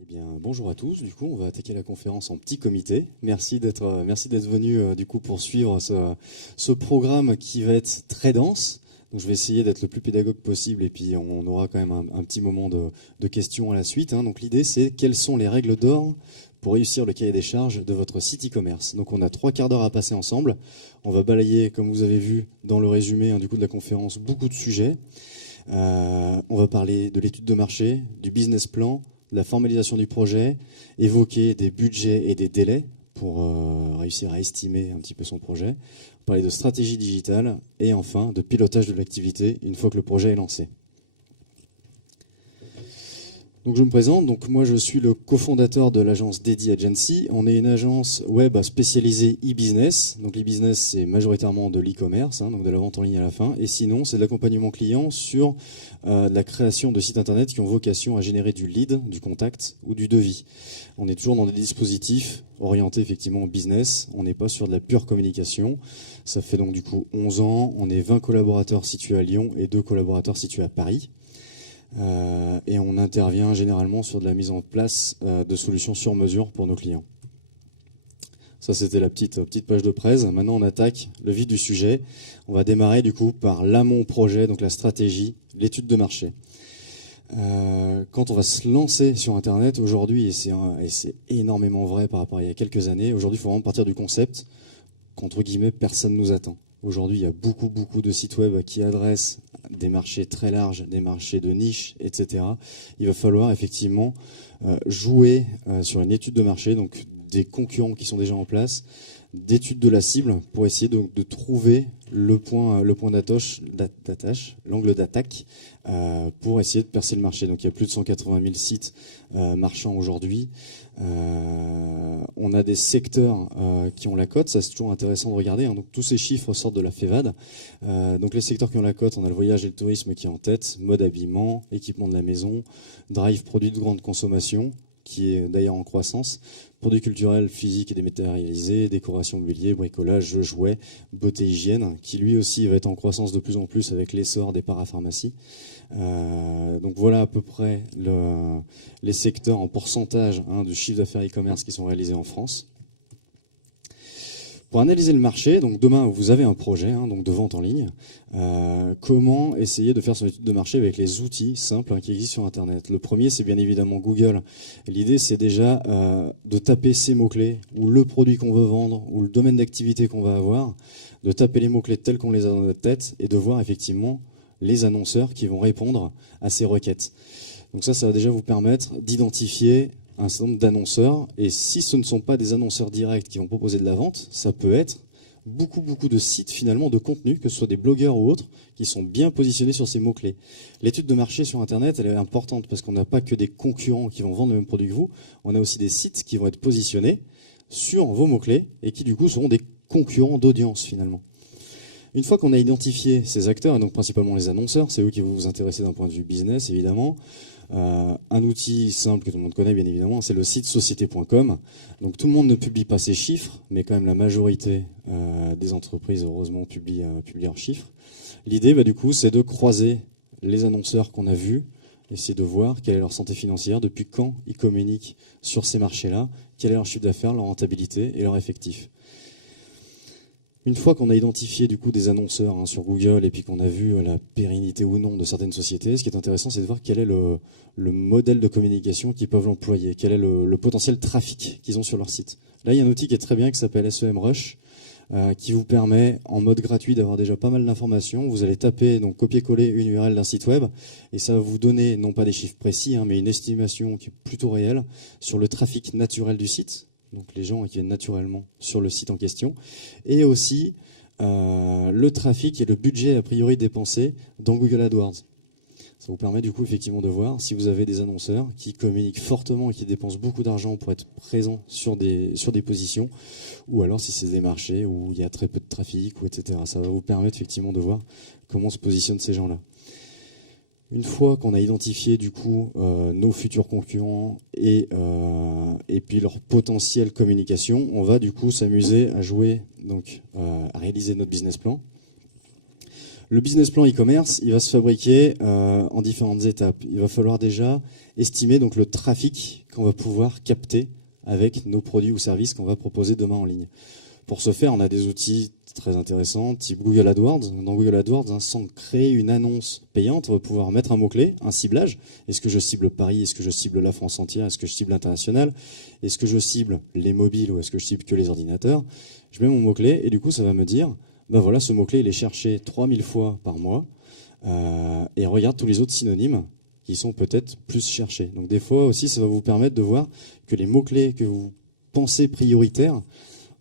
Eh bien, bonjour à tous. Du coup, on va attaquer la conférence en petit comité. Merci d'être venu du coup pour suivre ce programme qui va être très dense. Donc, je vais essayer d'être le plus pédagogue possible et puis on aura quand même un petit moment de questions à la suite, hein. Donc, l'idée, c'est quelles sont les règles d'or pour réussir le cahier des charges de votre site e-commerce. Donc, on a 3 quarts d'heure à passer ensemble. On va balayer, comme vous avez vu dans le résumé, hein, du coup de la conférence, beaucoup de sujets. On va parler de l'étude de marché, du business plan, de la formalisation du projet, évoquer des budgets et des délais pour réussir à estimer un petit peu son projet, parler de stratégie digitale et enfin de pilotage de l'activité une fois que le projet est lancé. Donc je me présente, donc moi je suis le cofondateur de l'agence Dedi Agency. On est une agence web spécialisée e-business. Donc l'e-business c'est majoritairement de l'e-commerce, hein, donc de la vente en ligne à la fin. Et sinon c'est de l'accompagnement client sur la création de sites internet qui ont vocation à générer du lead, du contact ou du devis. On est toujours dans des dispositifs orientés effectivement au business. On n'est pas sur de la pure communication. Ça fait donc du coup 11 ans. On est 20 collaborateurs situés à Lyon et 2 collaborateurs situés à Paris. Et on intervient généralement sur de la mise en place de solutions sur mesure pour nos clients. Ça, c'était la petite page de presse. Maintenant, on attaque le vif du sujet. On va démarrer du coup par l'amont projet, donc la stratégie, l'étude de marché. Quand on va se lancer sur Internet aujourd'hui, et c'est énormément vrai par rapport à il y a quelques années, aujourd'hui, il faut vraiment partir du concept qu'entre guillemets, personne nous attend. Aujourd'hui, il y a beaucoup de sites web qui adressent des marchés très larges, des marchés de niche, etc. Il va falloir effectivement jouer sur une étude de marché, donc des concurrents qui sont déjà en place, d'études de la cible pour essayer de trouver le point d'attache, l'angle d'attaque pour essayer de percer le marché. Donc il y a plus de 180 000 sites marchands aujourd'hui. On a des secteurs qui ont la cote, ça c'est toujours intéressant de regarder, hein. Donc tous ces chiffres sortent de la FEVAD. Donc les secteurs qui ont la cote, on a le voyage et le tourisme qui est en tête, mode habillement, équipement de la maison, drive produits de grande consommation, qui est d'ailleurs en croissance, produits culturels, physiques et dématérialisés, décoration mobilier, bricolage, jeux, jouets, beauté, hygiène, qui lui aussi va être en croissance de plus en plus avec l'essor des parapharmacies. Donc voilà à peu près les secteurs en pourcentage, hein, du chiffre d'affaires e-commerce qui sont réalisés en France. Pour analyser le marché, donc demain vous avez un projet, hein, donc de vente en ligne. Comment essayer de faire son étude de marché avec les outils simples, hein, qui existent sur Internet. Le premier, c'est bien évidemment Google. L'idée, c'est déjà de taper ces mots-clés, ou le produit qu'on veut vendre, ou le domaine d'activité qu'on va avoir, de taper les mots-clés tels qu'on les a dans notre tête, et de voir effectivement les annonceurs qui vont répondre à ces requêtes. Donc ça va déjà vous permettre d'identifier un certain nombre d'annonceurs, et si ce ne sont pas des annonceurs directs qui vont proposer de la vente, ça peut être beaucoup de sites finalement de contenu, que ce soit des blogueurs ou autres, qui sont bien positionnés sur ces mots-clés. L'étude de marché sur Internet, elle est importante parce qu'on n'a pas que des concurrents qui vont vendre le même produit que vous, on a aussi des sites qui vont être positionnés sur vos mots-clés et qui du coup seront des concurrents d'audience finalement. Une fois qu'on a identifié ces acteurs, et donc principalement les annonceurs, c'est eux qui vont vous intéresser d'un point de vue business évidemment. Un outil simple que tout le monde connaît bien évidemment, c'est le site société.com. Donc tout le monde ne publie pas ses chiffres, mais quand même la majorité des entreprises heureusement publient leurs chiffres. L'idée du coup c'est de croiser les annonceurs qu'on a vus, essayer de voir quelle est leur santé financière, depuis quand ils communiquent sur ces marchés-là, quel est leur chiffre d'affaires, leur rentabilité et leur effectif. Une fois qu'on a identifié du coup des annonceurs, hein, sur Google et puis qu'on a vu la pérennité ou non de certaines sociétés, ce qui est intéressant, c'est de voir quel est le modèle de communication qu'ils peuvent employer, quel est le potentiel trafic qu'ils ont sur leur site. Là, il y a un outil qui est très bien qui s'appelle SEMrush, qui vous permet en mode gratuit d'avoir déjà pas mal d'informations. Vous allez taper, donc copier-coller une URL d'un site web et ça va vous donner non pas des chiffres précis, hein, mais une estimation qui est plutôt réelle sur le trafic naturel du site. Donc les gens qui viennent naturellement sur le site en question, et aussi le trafic et le budget a priori dépensé dans Google AdWords. Ça vous permet du coup effectivement de voir si vous avez des annonceurs qui communiquent fortement et qui dépensent beaucoup d'argent pour être présents sur des positions, ou alors si c'est des marchés où il y a très peu de trafic, ou etc. Ça va vous permettre effectivement de voir comment se positionnent ces gens-là. Une fois qu'on a identifié du coup nos futurs concurrents et puis leur potentielle communication, on va du coup s'amuser à jouer, donc à réaliser notre business plan. Le business plan e-commerce, il va se fabriquer en différentes étapes. Il va falloir déjà estimer donc le trafic qu'on va pouvoir capter avec nos produits ou services qu'on va proposer demain en ligne. Pour ce faire, on a des outils très intéressants, type Google AdWords. Dans Google AdWords, sans créer une annonce payante, on va pouvoir mettre un mot-clé, un ciblage. Est-ce que je cible Paris? Est-ce que je cible la France entière? Est-ce que je cible l'international? Est-ce que je cible les mobiles ou est-ce que je cible que les ordinateurs? Je mets mon mot-clé et du coup, ça va me dire, ben voilà, ce mot-clé, il est cherché 3000 fois par mois et regarde tous les autres synonymes qui sont peut-être plus cherchés. Donc des fois aussi, ça va vous permettre de voir que les mots-clés que vous pensez prioritaires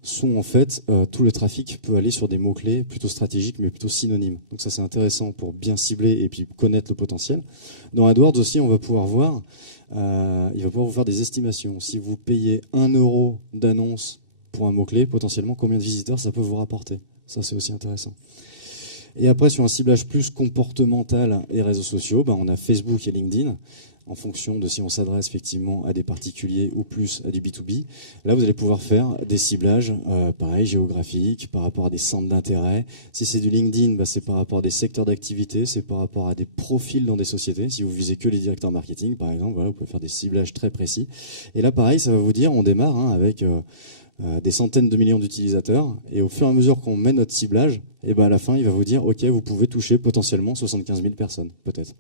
sont en fait, tout le trafic peut aller sur des mots-clés plutôt stratégiques mais plutôt synonymes. Donc ça c'est intéressant pour bien cibler et puis connaître le potentiel. Dans AdWords aussi, on va pouvoir voir, il va pouvoir vous faire des estimations. Si vous payez 1 euro d'annonce pour un mot-clé, potentiellement combien de visiteurs ça peut vous rapporter. Ça c'est aussi intéressant. Et après, sur un ciblage plus comportemental et réseaux sociaux, ben, on a Facebook et LinkedIn, en fonction de si on s'adresse effectivement à des particuliers ou plus à du B2B. Là, vous allez pouvoir faire des ciblages, pareil, géographiques, par rapport à des centres d'intérêt. Si c'est du LinkedIn, ben, c'est par rapport à des secteurs d'activité, c'est par rapport à des profils dans des sociétés. Si vous visez que les directeurs marketing, par exemple, voilà, vous pouvez faire des ciblages très précis. Et là, pareil, ça va vous dire, on démarre avec des centaines de millions d'utilisateurs, et au fur et à mesure qu'on met notre ciblage, et ben à la fin, il va vous dire, ok, vous pouvez toucher potentiellement 75 000 personnes, peut-être.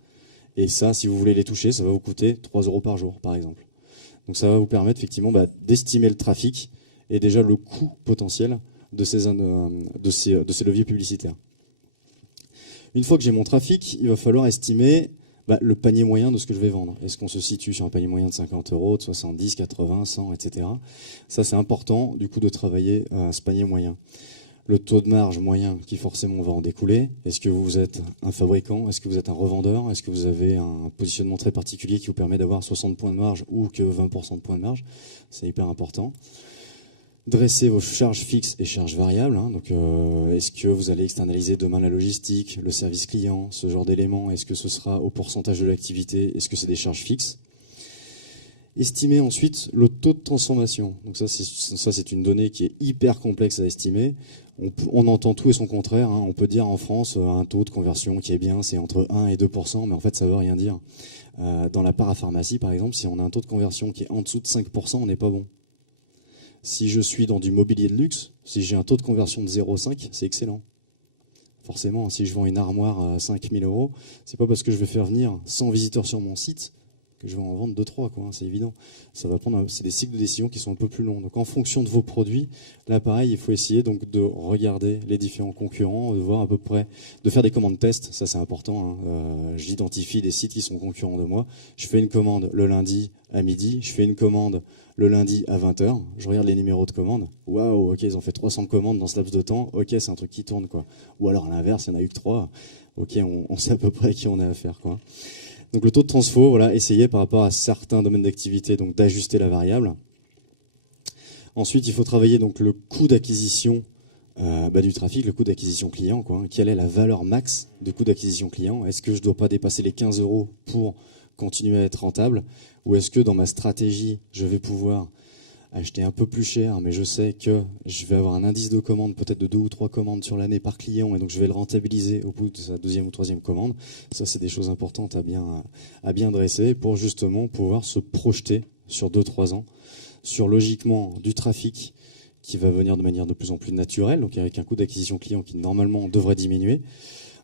Et ça, si vous voulez les toucher, ça va vous coûter 3 euros par jour, par exemple. Donc ça va vous permettre effectivement d'estimer le trafic et déjà le coût potentiel de ces leviers publicitaires. Une fois que j'ai mon trafic, il va falloir estimer le panier moyen de ce que je vais vendre. Est-ce qu'on se situe sur un panier moyen de 50 euros, de 70, 80, 100, etc. Ça, c'est important du coup de travailler ce panier moyen. Le taux de marge moyen qui forcément va en découler. Est-ce que vous êtes un fabricant? Est-ce que vous êtes un revendeur? Est-ce que vous avez un positionnement très particulier qui vous permet d'avoir 60 points de marge ou que 20% de points de marge? C'est hyper important. Dressez vos charges fixes et charges variables. Donc, est-ce que vous allez externaliser demain la logistique, le service client, ce genre d'éléments? Est-ce que ce sera au pourcentage de l'activité? Est-ce que c'est des charges fixes? Estimer ensuite le taux de transformation. Donc ça, c'est une donnée qui est hyper complexe à estimer. On entend tout et son contraire. On peut dire en France, un taux de conversion qui est bien, c'est entre 1 et 2%, mais en fait, ça ne veut rien dire. Dans la parapharmacie, par exemple, si on a un taux de conversion qui est en dessous de 5%, on n'est pas bon. Si je suis dans du mobilier de luxe, si j'ai un taux de conversion de 0,5, c'est excellent. Forcément, si je vends une armoire à 5 000 euros, c'est pas parce que je vais faire venir 100 visiteurs sur mon site que je vais en vendre 2-3, c'est évident. Ça va prendre, c'est des cycles de décision qui sont un peu plus longs. Donc en fonction de vos produits, là pareil, il faut essayer donc de regarder les différents concurrents, de voir à peu près, de faire des commandes test, ça c'est important. J'identifie des sites qui sont concurrents de moi. Je fais une commande le lundi à midi, je fais une commande le lundi à 20h, je regarde les numéros de commande. Waouh, ok, ils ont fait 300 commandes dans ce laps de temps. Ok, c'est un truc qui tourne, quoi. Ou alors à l'inverse, il n'y en a eu que 3. Ok, on sait à peu près qui on a affaire, quoi. Donc le taux de transfo, voilà, essayez par rapport à certains domaines d'activité donc d'ajuster la variable. Ensuite, il faut travailler donc le coût d'acquisition du trafic, le coût d'acquisition client, Quelle est la valeur max de coût d'acquisition client? Est-ce que je ne dois pas dépasser les 15 euros pour continuer à être rentable? Ou est-ce que dans ma stratégie, je vais pouvoir acheter un peu plus cher, mais je sais que je vais avoir un indice de commande peut-être de 2 ou 3 commandes sur l'année par client, et donc je vais le rentabiliser au bout de sa deuxième ou troisième commande. Ça, c'est des choses importantes à bien dresser pour justement pouvoir se projeter sur 2-3 ans, sur logiquement du trafic qui va venir de manière de plus en plus naturelle, donc avec un coût d'acquisition client qui normalement devrait diminuer,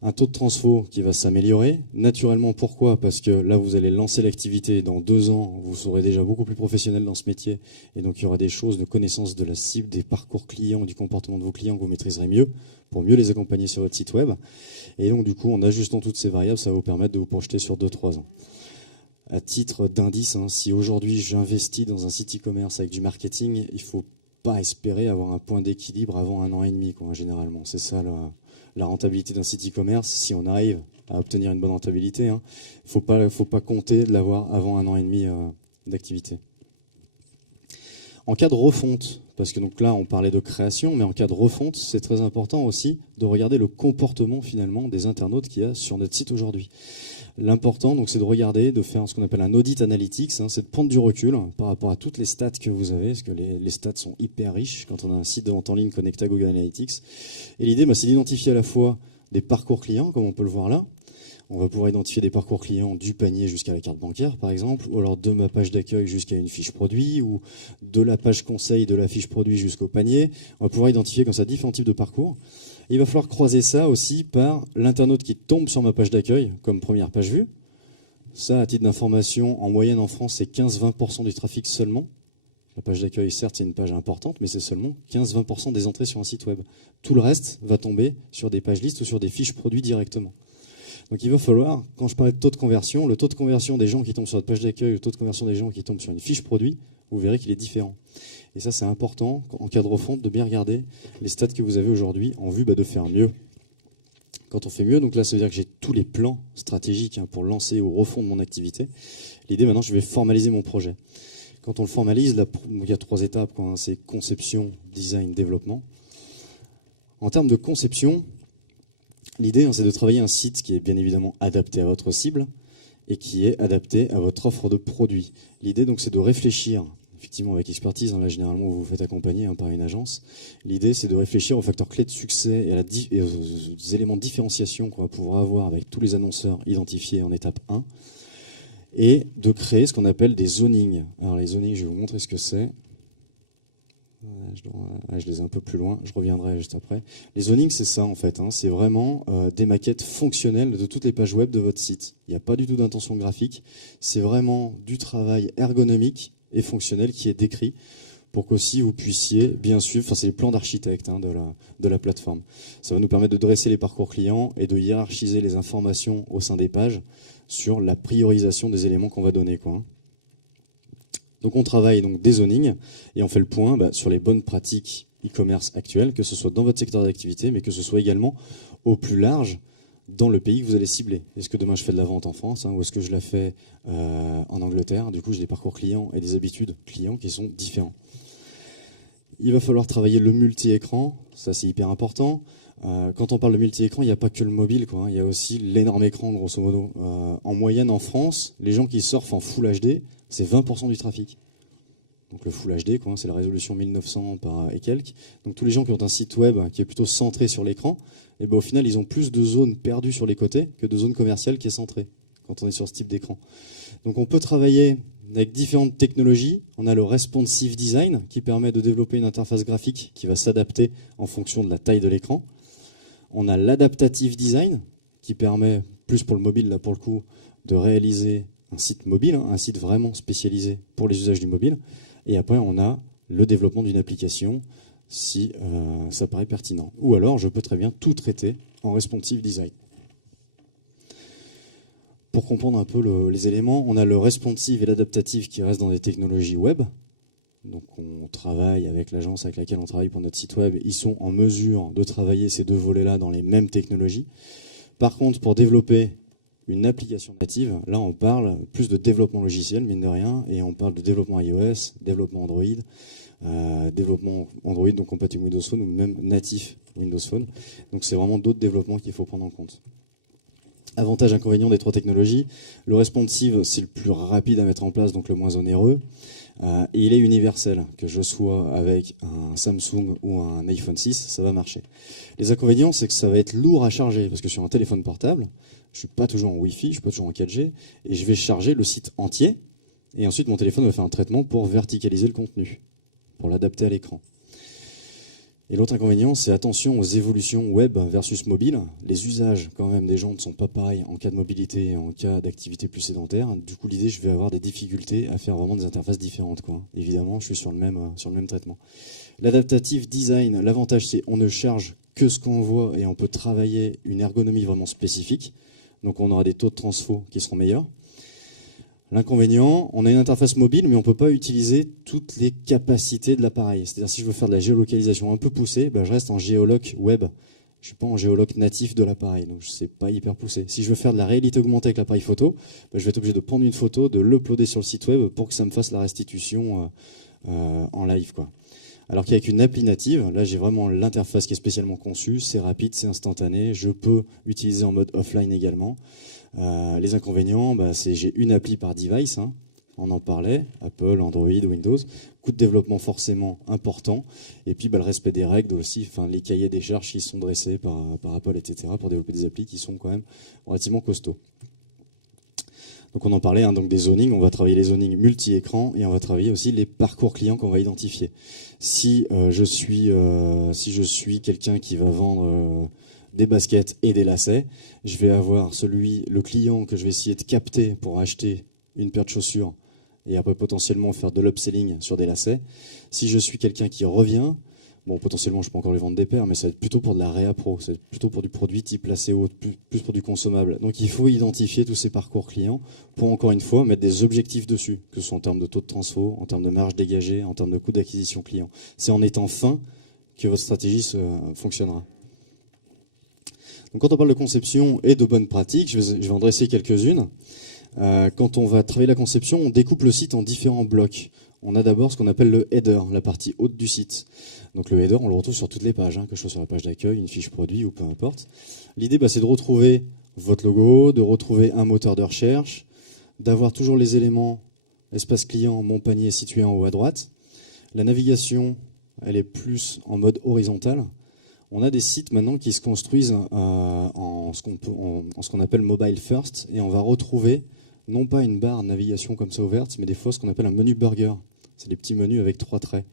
un taux de transfo qui va s'améliorer. Naturellement, pourquoi? Parce que là, vous allez lancer l'activité. Dans 2 ans, vous serez déjà beaucoup plus professionnel dans ce métier. Et donc, il y aura des choses de connaissance de la cible, des parcours clients, du comportement de vos clients que vous maîtriserez mieux pour mieux les accompagner sur votre site web. Et donc, du coup, en ajustant toutes ces variables, ça va vous permettre de vous projeter sur 2-3 ans. À titre d'indice, si aujourd'hui j'investis dans un site e-commerce avec du marketing, il ne faut pas espérer avoir un point d'équilibre avant 1 an et demi, généralement. C'est ça la rentabilité d'un site e-commerce. Si on arrive à obtenir une bonne rentabilité, il faut pas compter de l'avoir avant 1 an et demi d'activité. En cas de refonte, parce que donc là on parlait de création, mais en cas de refonte, c'est très important aussi de regarder le comportement finalement des internautes qu'il y a sur notre site aujourd'hui. L'important, donc, c'est de regarder, de faire ce qu'on appelle un audit analytics, c'est de prendre du recul par rapport à toutes les stats que vous avez, parce que les stats sont hyper riches quand on a un site de vente en ligne connecté à Google Analytics. Et l'idée, c'est d'identifier à la fois des parcours clients, comme on peut le voir là. On va pouvoir identifier des parcours clients du panier jusqu'à la carte bancaire, par exemple, ou alors de ma page d'accueil jusqu'à une fiche produit, ou de la page conseil de la fiche produit jusqu'au panier. On va pouvoir identifier comme ça différents types de parcours. Et il va falloir croiser ça aussi par l'internaute qui tombe sur ma page d'accueil comme première page vue. Ça, à titre d'information, en moyenne en France, c'est 15-20% du trafic seulement. La page d'accueil, certes, c'est une page importante, mais c'est seulement 15-20% des entrées sur un site web. Tout le reste va tomber sur des pages listes ou sur des fiches produits directement. Donc il va falloir, quand je parlais de taux de conversion, le taux de conversion des gens qui tombent sur votre page d'accueil, le taux de conversion des gens qui tombent sur une fiche produit, vous verrez qu'il est différent. Et ça, c'est important, en cas de refonte, de bien regarder les stats que vous avez aujourd'hui en vue de faire mieux. Quand on fait mieux, donc là, ça veut dire que j'ai tous les plans stratégiques pour lancer ou refondre mon activité. L'idée, maintenant, je vais formaliser mon projet. Quand on le formalise, là, il y a 3 étapes, c'est conception, design, développement. En termes de conception, l'idée, c'est de travailler un site qui est bien évidemment adapté à votre cible et qui est adapté à votre offre de produits. L'idée, donc, c'est de réfléchir, effectivement avec expertise, là, généralement, vous vous faites accompagner par une agence. L'idée, c'est de réfléchir aux facteurs clés de succès et aux éléments de différenciation qu'on va pouvoir avoir avec tous les annonceurs identifiés en étape 1. Et de créer ce qu'on appelle des zonings. Alors les zonings, je vais vous montrer ce que c'est. Je les ai un peu plus loin, je reviendrai juste après. Les zonings, c'est ça en fait, c'est vraiment des maquettes fonctionnelles de toutes les pages web de votre site. Il n'y a pas du tout d'intention graphique, c'est vraiment du travail ergonomique et fonctionnel qui est décrit pour qu'aussi vous puissiez bien suivre, c'est les plans d'architecte de la plateforme. Ça va nous permettre de dresser les parcours clients et de hiérarchiser les informations au sein des pages sur la priorisation des éléments qu'on va donner, Donc on travaille donc des zonings et on fait le point sur les bonnes pratiques e-commerce actuelles, que ce soit dans votre secteur d'activité, mais que ce soit également au plus large dans le pays que vous allez cibler. Est-ce que demain je fais de la vente en France ou est-ce que je la fais en Angleterre? Du coup, j'ai des parcours clients et des habitudes clients qui sont différents. Il va falloir travailler le multi-écran, ça c'est hyper important. Quand on parle de multi-écran, il n'y a pas que le mobile, il y a aussi l'énorme écran, grosso modo. En moyenne, en France, les gens qui surfent en Full HD, c'est 20% du trafic. Donc le Full HD, c'est la résolution 1900 par et quelques. Donc tous les gens qui ont un site web qui est plutôt centré sur l'écran, au final, ils ont plus de zones perdues sur les côtés que de zones commerciales qui est centrée, quand on est sur ce type d'écran. Donc on peut travailler avec différentes technologies. On a le responsive design qui permet de développer une interface graphique qui va s'adapter en fonction de la taille de l'écran. On a l'adaptative design qui permet, plus pour le mobile là pour le coup, de réaliser un site mobile, un site vraiment spécialisé pour les usages du mobile. Et après on a le développement d'une application si ça paraît pertinent. Ou alors je peux très bien tout traiter en responsive design. Pour comprendre un peu les éléments, on a le responsive et l'adaptative qui restent dans les technologies web. Donc on travaille avec l'agence avec laquelle on travaille pour notre site web. Ils sont en mesure de travailler ces deux volets-là dans les mêmes technologies. Par contre, pour développer une application native, là on parle plus de développement logiciel, mine de rien, et on parle de développement iOS, développement Android, développement Android, donc compatible Windows Phone, ou même natif Windows Phone. Donc c'est vraiment d'autres développements qu'il faut prendre en compte. Avantages, inconvénients des 3 technologies. Le responsive, c'est le plus rapide à mettre en place, donc le moins onéreux. Et il est universel, que je sois avec un Samsung ou un iPhone 6, ça va marcher. Les inconvénients, c'est que ça va être lourd à charger, parce que sur un téléphone portable, je suis pas toujours en Wi-Fi, je suis pas toujours en 4G, et je vais charger le site entier, et ensuite mon téléphone va faire un traitement pour verticaliser le contenu, pour l'adapter à l'écran. Et l'autre inconvénient, c'est attention aux évolutions web versus mobile. Les usages quand même des gens ne sont pas pareils en cas de mobilité et en cas d'activité plus sédentaire. Du coup, l'idée, je vais avoir des difficultés à faire vraiment des interfaces différentes, Évidemment, je suis sur le même traitement. L'adaptative design, l'avantage, c'est on ne charge que ce qu'on voit et on peut travailler une ergonomie vraiment spécifique. Donc on aura des taux de transfo qui seront meilleurs. L'inconvénient, on a une interface mobile, mais on ne peut pas utiliser toutes les capacités de l'appareil. C'est-à-dire, si je veux faire de la géolocalisation un peu poussée, je reste en géoloc web. Je ne suis pas en géoloc natif de l'appareil, donc c'est pas hyper poussé. Si je veux faire de la réalité augmentée avec l'appareil photo, je vais être obligé de prendre une photo, de l'uploader sur le site web pour que ça me fasse la restitution en live, Alors qu'avec une appli native, là j'ai vraiment l'interface qui est spécialement conçue, c'est rapide, c'est instantané, je peux utiliser en mode offline également. Les inconvénients, c'est j'ai une appli par device, on en parlait, Apple, Android, Windows, coût de développement forcément important, et puis le respect des règles aussi, les cahiers des charges qui sont dressés par Apple, etc., pour développer des applis qui sont quand même relativement costauds. Donc on en parlait, donc des zonings, on va travailler les zonings multi-écrans, et on va travailler aussi les parcours clients qu'on va identifier. Si je suis quelqu'un qui va vendre des baskets et des lacets, je vais avoir le client que je vais essayer de capter pour acheter une paire de chaussures et après potentiellement faire de l'upselling sur des lacets. Si je suis quelqu'un qui revient, bon, potentiellement je peux encore lui vendre des paires, mais ça va être plutôt pour de la réa pro, c'est plutôt pour du produit type lacet haut, plus pour du consommable. Donc il faut identifier tous ces parcours clients pour, encore une fois, mettre des objectifs dessus, que ce soit en termes de taux de transfo, en termes de marge dégagée, en termes de coût d'acquisition client. C'est en étant fin que votre stratégie fonctionnera. Donc quand on parle de conception et de bonnes pratiques, je vais en dresser quelques-unes. Quand on va travailler la conception, on découpe le site en différents blocs. On a d'abord ce qu'on appelle le header, la partie haute du site. Donc le header, on le retrouve sur toutes les pages, que ce soit sur la page d'accueil, une fiche produit ou peu importe. L'idée, c'est de retrouver votre logo, de retrouver un moteur de recherche, d'avoir toujours les éléments espace client, mon panier situé en haut à droite. La navigation, elle est plus en mode horizontal. On a des sites maintenant qui se construisent en ce qu'on appelle mobile first, et on va retrouver non pas une barre navigation comme ça ouverte, mais des fois ce qu'on appelle un menu burger. C'est des petits menus avec 3 traits.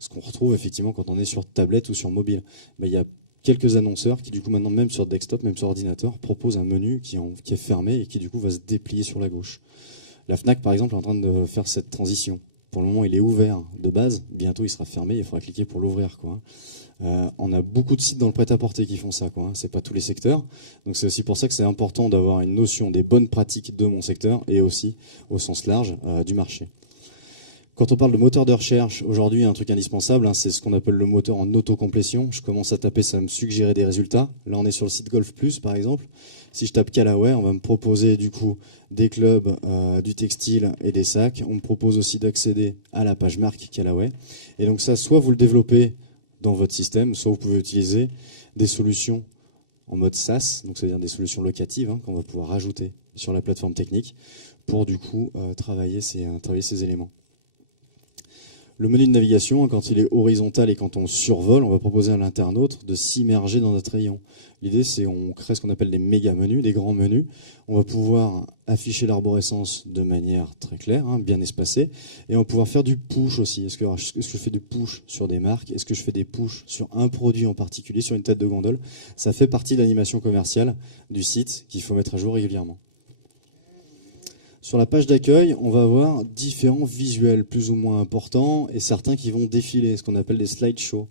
Ce qu'on retrouve effectivement quand on est sur tablette ou sur mobile. Il y a quelques annonceurs qui du coup maintenant même sur desktop, même sur ordinateur, proposent un menu qui est fermé et qui du coup va se déplier sur la gauche. La Fnac par exemple est en train de faire cette transition. Pour le moment il est ouvert de base, bientôt il sera fermé, il faudra cliquer pour l'ouvrir, quoi. On a beaucoup de sites dans le prêt-à-porter qui font ça, quoi. C'est pas tous les secteurs. Donc c'est aussi pour ça que c'est important d'avoir une notion des bonnes pratiques de mon secteur et aussi au sens large du marché. Quand on parle de moteur de recherche, aujourd'hui un truc indispensable, c'est ce qu'on appelle le moteur en autocomplétion. Je commence à taper, ça va me suggérer des résultats. Là on est sur le site Golf Plus par exemple. Si je tape Callaway, on va me proposer du coup des clubs, du textile et des sacs. On me propose aussi d'accéder à la page marque Callaway. Et donc ça, soit vous le développez dans votre système, soit vous pouvez utiliser des solutions en mode SaaS, donc c'est-à-dire des solutions locatives qu'on va pouvoir rajouter sur la plateforme technique pour du coup travailler ces éléments. Le menu de navigation, quand il est horizontal et quand on survole, on va proposer à l'internaute de s'immerger dans notre rayon. L'idée, c'est qu'on crée ce qu'on appelle des méga menus, des grands menus. On va pouvoir afficher l'arborescence de manière très claire, bien espacée, et on va pouvoir faire du push aussi. Est-ce que je fais du push sur des marques? Est-ce que je fais des push sur un produit en particulier, sur une tête de gondole? Ça fait partie de l'animation commerciale du site qu'il faut mettre à jour régulièrement. Sur la page d'accueil, on va avoir différents visuels plus ou moins importants et certains qui vont défiler, ce qu'on appelle des slideshows.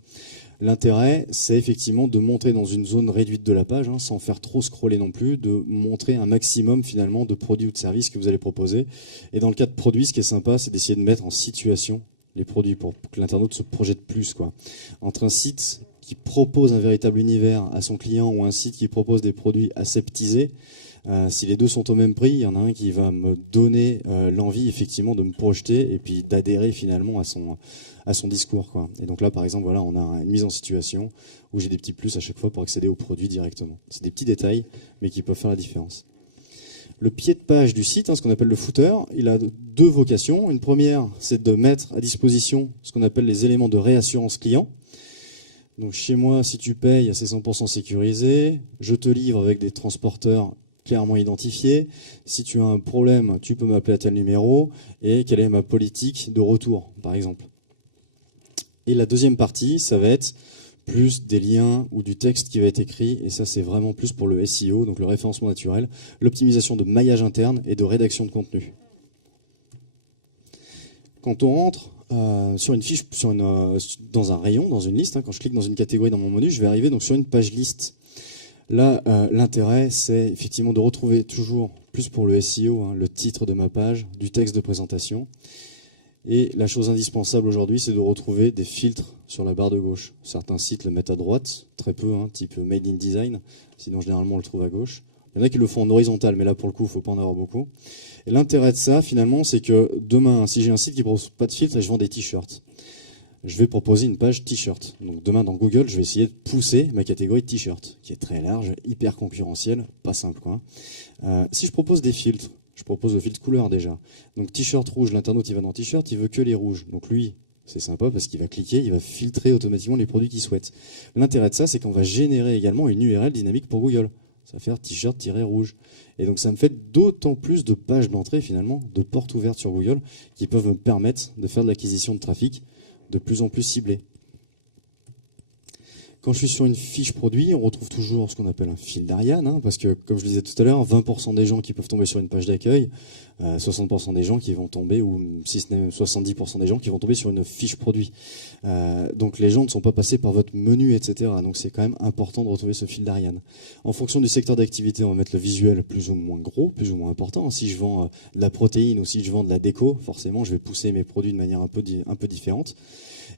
L'intérêt, c'est effectivement de montrer dans une zone réduite de la page, sans faire trop scroller non plus, de montrer un maximum finalement de produits ou de services que vous allez proposer. Et dans le cas de produits, ce qui est sympa, c'est d'essayer de mettre en situation les produits pour que l'internaute se projette plus, quoi. Entre un site qui propose un véritable univers à son client ou un site qui propose des produits aseptisés, si les deux sont au même prix, il y en a un qui va me donner l'envie effectivement de me projeter et puis d'adhérer finalement à son discours, quoi. Et donc là, par exemple, voilà, on a une mise en situation où j'ai des petits plus à chaque fois pour accéder au produit directement. C'est des petits détails, mais qui peuvent faire la différence. Le pied de page du site, ce qu'on appelle le footer, il a 2 vocations. Une première, c'est de mettre à disposition ce qu'on appelle les éléments de réassurance client. Donc chez moi, si tu payes, c'est 100% sécurisé. Je te livre avec des transporteurs clairement identifiés. Si tu as un problème, tu peux m'appeler à tel numéro. Et quelle est ma politique de retour, par exemple. Et la deuxième partie, ça va être plus des liens ou du texte qui va être écrit. Et ça, c'est vraiment plus pour le SEO, donc le référencement naturel, l'optimisation de maillage interne et de rédaction de contenu. Quand on rentre sur une fiche, dans un rayon, dans une liste, quand je clique dans une catégorie dans mon menu, je vais arriver donc sur une page liste. Là, l'intérêt, c'est effectivement de retrouver toujours, plus pour le SEO, le titre de ma page, du texte de présentation. Et la chose indispensable aujourd'hui, c'est de retrouver des filtres sur la barre de gauche. Certains sites le mettent à droite, très peu, type Made in Design, sinon généralement on le trouve à gauche. Il y en a qui le font en horizontal, mais là pour le coup, il ne faut pas en avoir beaucoup. Et l'intérêt de ça, finalement, c'est que demain, si j'ai un site qui ne propose pas de filtre et je vends des t-shirts, je vais proposer une page t-shirt. Donc demain dans Google, je vais essayer de pousser ma catégorie t-shirt, qui est très large, hyper concurrentielle, pas simple, quoi. Si je propose des filtres, je propose le filtre couleur déjà. Donc t-shirt rouge, l'internaute il va dans t-shirt, il veut que les rouges. Donc lui, c'est sympa parce qu'il va cliquer, il va filtrer automatiquement les produits qu'il souhaite. L'intérêt de ça, c'est qu'on va générer également une URL dynamique pour Google. Ça va faire t-shirt-rouge. Et donc ça me fait d'autant plus de pages d'entrée finalement, de portes ouvertes sur Google, qui peuvent me permettre de faire de l'acquisition de trafic de plus en plus ciblée. Quand je suis sur une fiche produit, on retrouve toujours ce qu'on appelle un fil d'Ariane, hein, parce que, comme je le disais tout à l'heure, 20% des gens qui peuvent tomber sur une page d'accueil, 60% des gens qui vont tomber, ou si ce n'est 70% des gens qui vont tomber sur une fiche produit. Donc les gens ne sont pas passés par votre menu, etc. Donc c'est quand même important de retrouver ce fil d'Ariane. En fonction du secteur d'activité, on va mettre le visuel plus ou moins gros, plus ou moins important. Si je vends de la protéine ou si je vends de la déco, forcément je vais pousser mes produits de manière un peu différente.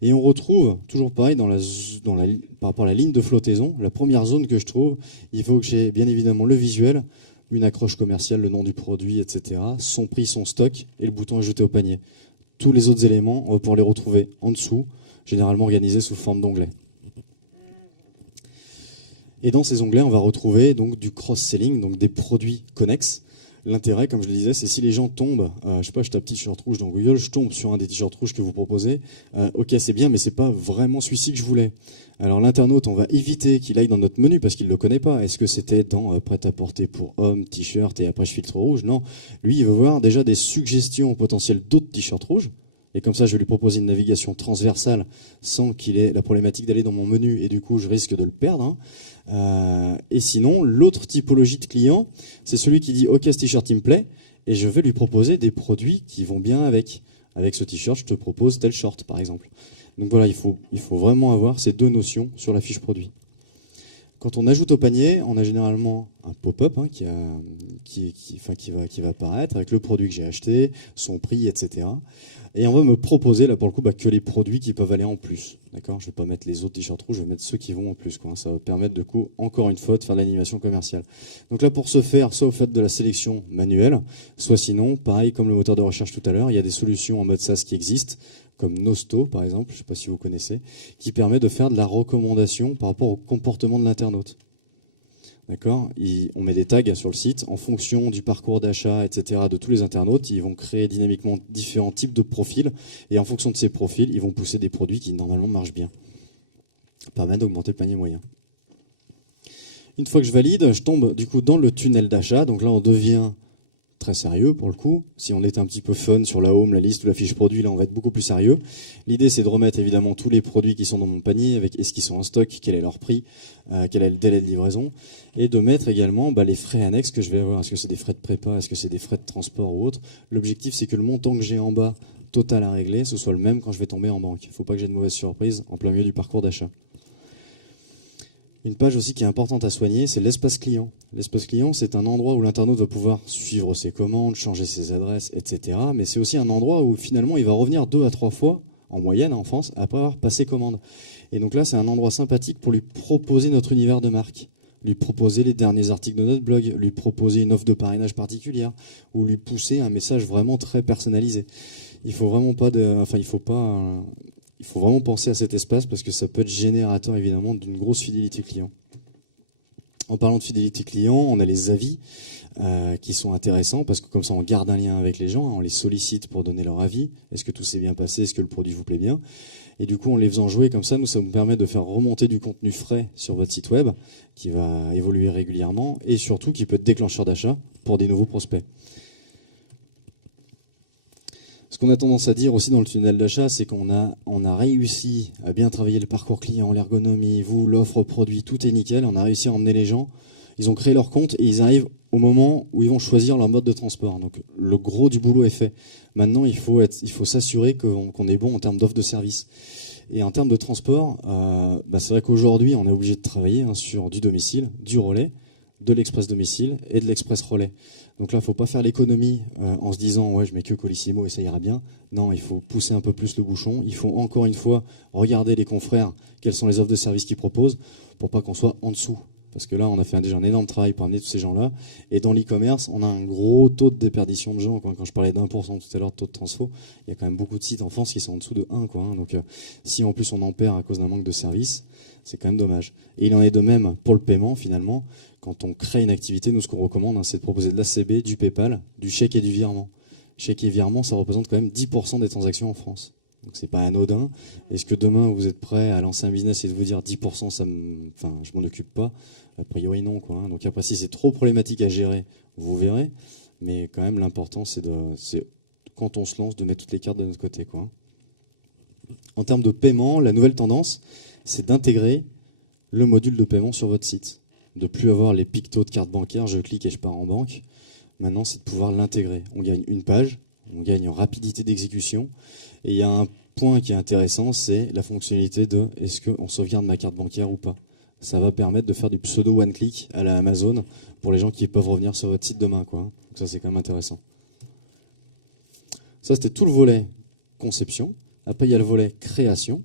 Et on retrouve, toujours pareil, par rapport à la ligne de flottaison, la première zone que je trouve, il faut que j'ai bien évidemment le visuel, une accroche commerciale, le nom du produit, etc., son prix, son stock, et le bouton ajouter au panier. Tous les autres éléments, on va pouvoir les retrouver en dessous, généralement organisés sous forme d'onglets. Et dans ces onglets, on va retrouver donc du cross-selling, donc des produits connexes. L'intérêt, comme je le disais, c'est si les gens tombent, je sais pas, je tape t-shirt rouge dans Google, je tombe sur un des t-shirts rouges que vous proposez, ok c'est bien, mais c'est pas vraiment celui-ci que je voulais. Alors l'internaute, on va éviter qu'il aille dans notre menu parce qu'il le connaît pas. Est-ce que c'était dans prêt-à-porter pour hommes, t-shirt et après je filtre rouge? Non, lui il veut voir déjà des suggestions potentielles d'autres t-shirts rouges. Et comme ça, je vais lui proposer une navigation transversale sans qu'il ait la problématique d'aller dans mon menu et du coup, je risque de le perdre. Et sinon, l'autre typologie de client, c'est celui qui dit « Ok, ce t-shirt, il me plaît » et je vais lui proposer des produits qui vont bien avec. Avec ce t-shirt, je te propose tel short, par exemple. Donc voilà, il faut vraiment avoir ces deux notions sur la fiche produit. Quand on ajoute au panier, on a généralement un pop-up hein, qui va apparaître avec le produit que j'ai acheté, son prix, etc. Et on va me proposer, là pour le coup, que les produits qui peuvent aller en plus. D'accord ? Je ne vais pas mettre les autres t-shirts rouges, je vais mettre ceux qui vont en plus. Quoi. Ça va permettre, de coup, encore une fois, de faire de l'animation commerciale. Donc là, pour ce faire, soit vous faites de la sélection manuelle, soit sinon, pareil comme le moteur de recherche tout à l'heure, il y a des solutions en mode SaaS qui existent, comme Nosto, par exemple, je ne sais pas si vous connaissez, qui permet de faire de la recommandation par rapport au comportement de l'internaute. D'accord ? On met des tags sur le site en fonction du parcours d'achat, etc. de tous les internautes. Ils vont créer dynamiquement différents types de profils. Et en fonction de ces profils, ils vont pousser des produits qui normalement marchent bien. Ça permet d'augmenter le panier moyen. Une fois que je valide, je tombe du coup dans le tunnel d'achat. Donc là, on devient très sérieux pour le coup. Si on était un petit peu fun sur la home, la liste ou la fiche produit, là on va être beaucoup plus sérieux. L'idée c'est de remettre évidemment tous les produits qui sont dans mon panier avec est-ce qu'ils sont en stock, quel est leur prix, quel est le délai de livraison, et de mettre également les frais annexes que je vais avoir. Est-ce que c'est des frais de prépa, est-ce que c'est des frais de transport ou autre. L'objectif c'est que le montant que j'ai en bas total à régler, ce soit le même quand je vais tomber en banque. Il ne faut pas que j'ai de mauvaise surprise en plein milieu du parcours d'achat. Une page aussi qui est importante à soigner, c'est l'espace client. L'espace client, c'est un endroit où l'internaute va pouvoir suivre ses commandes, changer ses adresses, etc. Mais c'est aussi un endroit où finalement il va revenir 2 à 3 fois, en moyenne en France, après avoir passé commande. Et donc là, c'est un endroit sympathique pour lui proposer notre univers de marque, lui proposer les derniers articles de notre blog, lui proposer une offre de parrainage particulière, ou lui pousser un message vraiment très personnalisé. Il faut vraiment pas il faut vraiment penser à cet espace parce que ça peut être générateur évidemment d'une grosse fidélité client. En parlant de fidélité client, on a les avis qui sont intéressants parce que comme ça on garde un lien avec les gens, on les sollicite pour donner leur avis. Est-ce que tout s'est bien passé? Est-ce que le produit vous plaît bien? Et du coup, en les faisant jouer comme ça nous permet de faire remonter du contenu frais sur votre site web qui va évoluer régulièrement et surtout qui peut être déclencheur d'achat pour des nouveaux prospects. Ce qu'on a tendance à dire aussi dans le tunnel d'achat, c'est qu'on a réussi à bien travailler le parcours client, l'ergonomie, l'offre produit, tout est nickel. On a réussi à emmener les gens. Ils ont créé leur compte et ils arrivent au moment où ils vont choisir leur mode de transport. Donc le gros du boulot est fait. Maintenant, il faut s'assurer qu'on est bon en termes d'offre de service. Et en termes de transport, c'est vrai qu'aujourd'hui, on est obligé de travailler sur du domicile, du relais, de l'express domicile et de l'express relais. Donc là, il ne faut pas faire l'économie en se disant « ouais, je mets que Colissimo et ça ira bien ». Non, il faut pousser un peu plus le bouchon. Il faut encore une fois regarder les confrères, quelles sont les offres de services qu'ils proposent, pour pas qu'on soit en dessous parce que là, on a fait déjà un énorme travail pour amener tous ces gens-là. Et dans l'e-commerce, on a un gros taux de déperdition de gens. Quand je parlais d'1% tout à l'heure de taux de transfo, il y a quand même beaucoup de sites en France qui sont en dessous de 1, quoi. Donc, si en plus on en perd à cause d'un manque de service, c'est quand même dommage. Et il en est de même pour le paiement, finalement. Quand on crée une activité, nous, ce qu'on recommande, hein, c'est de proposer de l'ACB, du PayPal, du chèque et du virement. Chèque et virement, ça représente quand même 10% des transactions en France. Donc c'est pas anodin. Est-ce que demain vous êtes prêt à lancer un business et de vous dire 10%, je m'en occupe pas? A priori non, quoi. Donc après, si c'est trop problématique à gérer, vous verrez. Mais quand même, l'important, c'est quand on se lance, de mettre toutes les cartes de notre côté, quoi. En termes de paiement, la nouvelle tendance, c'est d'intégrer le module de paiement sur votre site. De plus avoir les pictos de carte bancaire, je clique et je pars en banque. Maintenant, c'est de pouvoir l'intégrer. On gagne une page, on gagne en rapidité d'exécution. Et il y a un point qui est intéressant, c'est la fonctionnalité de est-ce qu'on sauvegarde ma carte bancaire ou pas. Ça va permettre de faire du pseudo one-click à la Amazon pour les gens qui peuvent revenir sur votre site demain, quoi. Donc ça, c'est quand même intéressant. Ça, c'était tout le volet conception. Après, il y a le volet création.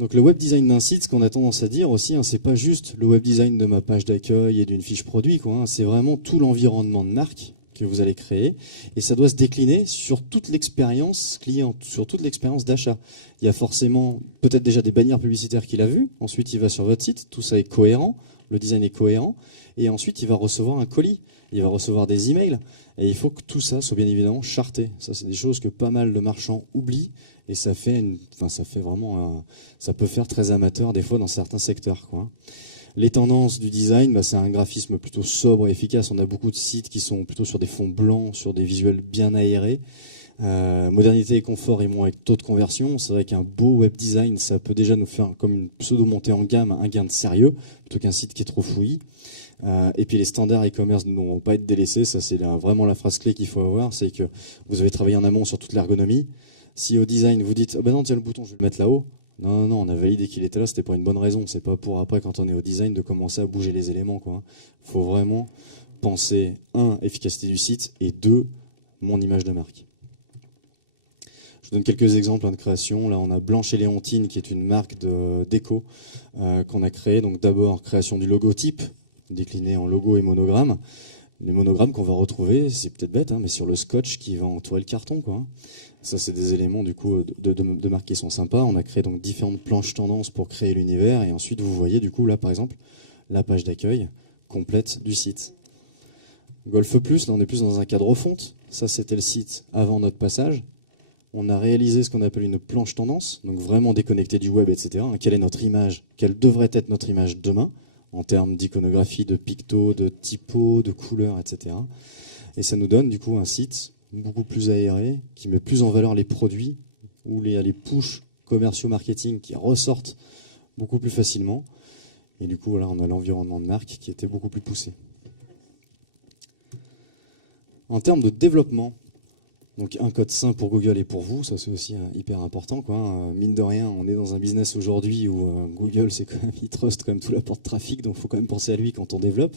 Donc le web design d'un site, ce qu'on a tendance à dire aussi, hein, c'est pas juste le web design de ma page d'accueil et d'une fiche produit, quoi, hein. C'est vraiment tout l'environnement de marque que vous allez créer, et ça doit se décliner sur toute l'expérience client, sur toute l'expérience d'achat. Il y a forcément peut-être déjà des bannières publicitaires qu'il a vues, ensuite il va sur votre site, tout ça est cohérent, le design est cohérent, et ensuite il va recevoir un colis, il va recevoir des emails, et il faut que tout ça soit bien évidemment charté. Ça, c'est des choses que pas mal de marchands oublient, et ça peut faire très amateur des fois dans certains secteurs, quoi. Les tendances du design, c'est un graphisme plutôt sobre et efficace. On a beaucoup de sites qui sont plutôt sur des fonds blancs, sur des visuels bien aérés. Modernité et confort et moins avec taux de conversion. C'est vrai qu'un beau web design, ça peut déjà nous faire comme une pseudo montée en gamme, un gain de sérieux, plutôt qu'un site qui est trop fouillis. Et puis les standards e-commerce ne vont pas être délaissés. Ça, c'est vraiment la phrase clé qu'il faut avoir. C'est que vous avez travaillé en amont sur toute l'ergonomie. Si au design, vous dites, non, tiens, le bouton, je vais le mettre là-haut. Non, on a validé qu'il était là, c'était pour une bonne raison. C'est pas pour après, quand on est au design, de commencer à bouger les éléments, quoi. Faut vraiment penser, 1, efficacité du site, et 2, mon image de marque. Je vous donne quelques exemples de création. Là, on a Blanche et Léontine, qui est une marque déco qu'on a créée. Donc d'abord, création du logotype, décliné en logo et monogramme. Les monogrammes qu'on va retrouver, c'est peut-être bête, hein, mais sur le scotch qui va entourer le carton, quoi. Ça, c'est des éléments du coup de marque qui sont sympas. On a créé donc différentes planches tendances pour créer l'univers. Et ensuite, vous voyez du coup là, par exemple, la page d'accueil complète du site. Golf Plus, là, on est plus dans un cadre refonte. Ça, c'était le site avant notre passage. On a réalisé ce qu'on appelle une planche tendance, donc vraiment déconnecté du web, etc. Quelle est notre image? Quelle devrait être notre image demain, en termes d'iconographie, de pictos, de typos, de couleurs, etc. Et ça nous donne du coup un site beaucoup plus aéré, qui met plus en valeur les produits, ou les push commerciaux marketing qui ressortent beaucoup plus facilement. Et du coup, voilà, on a l'environnement de marque qui était beaucoup plus poussé. En termes de développement, donc un code sain pour Google et pour vous, ça c'est aussi hyper important, quoi. Mine de rien, on est dans un business aujourd'hui où Google, c'est quand même, il trust quand même tout l'apport de trafic, donc il faut quand même penser à lui quand on développe.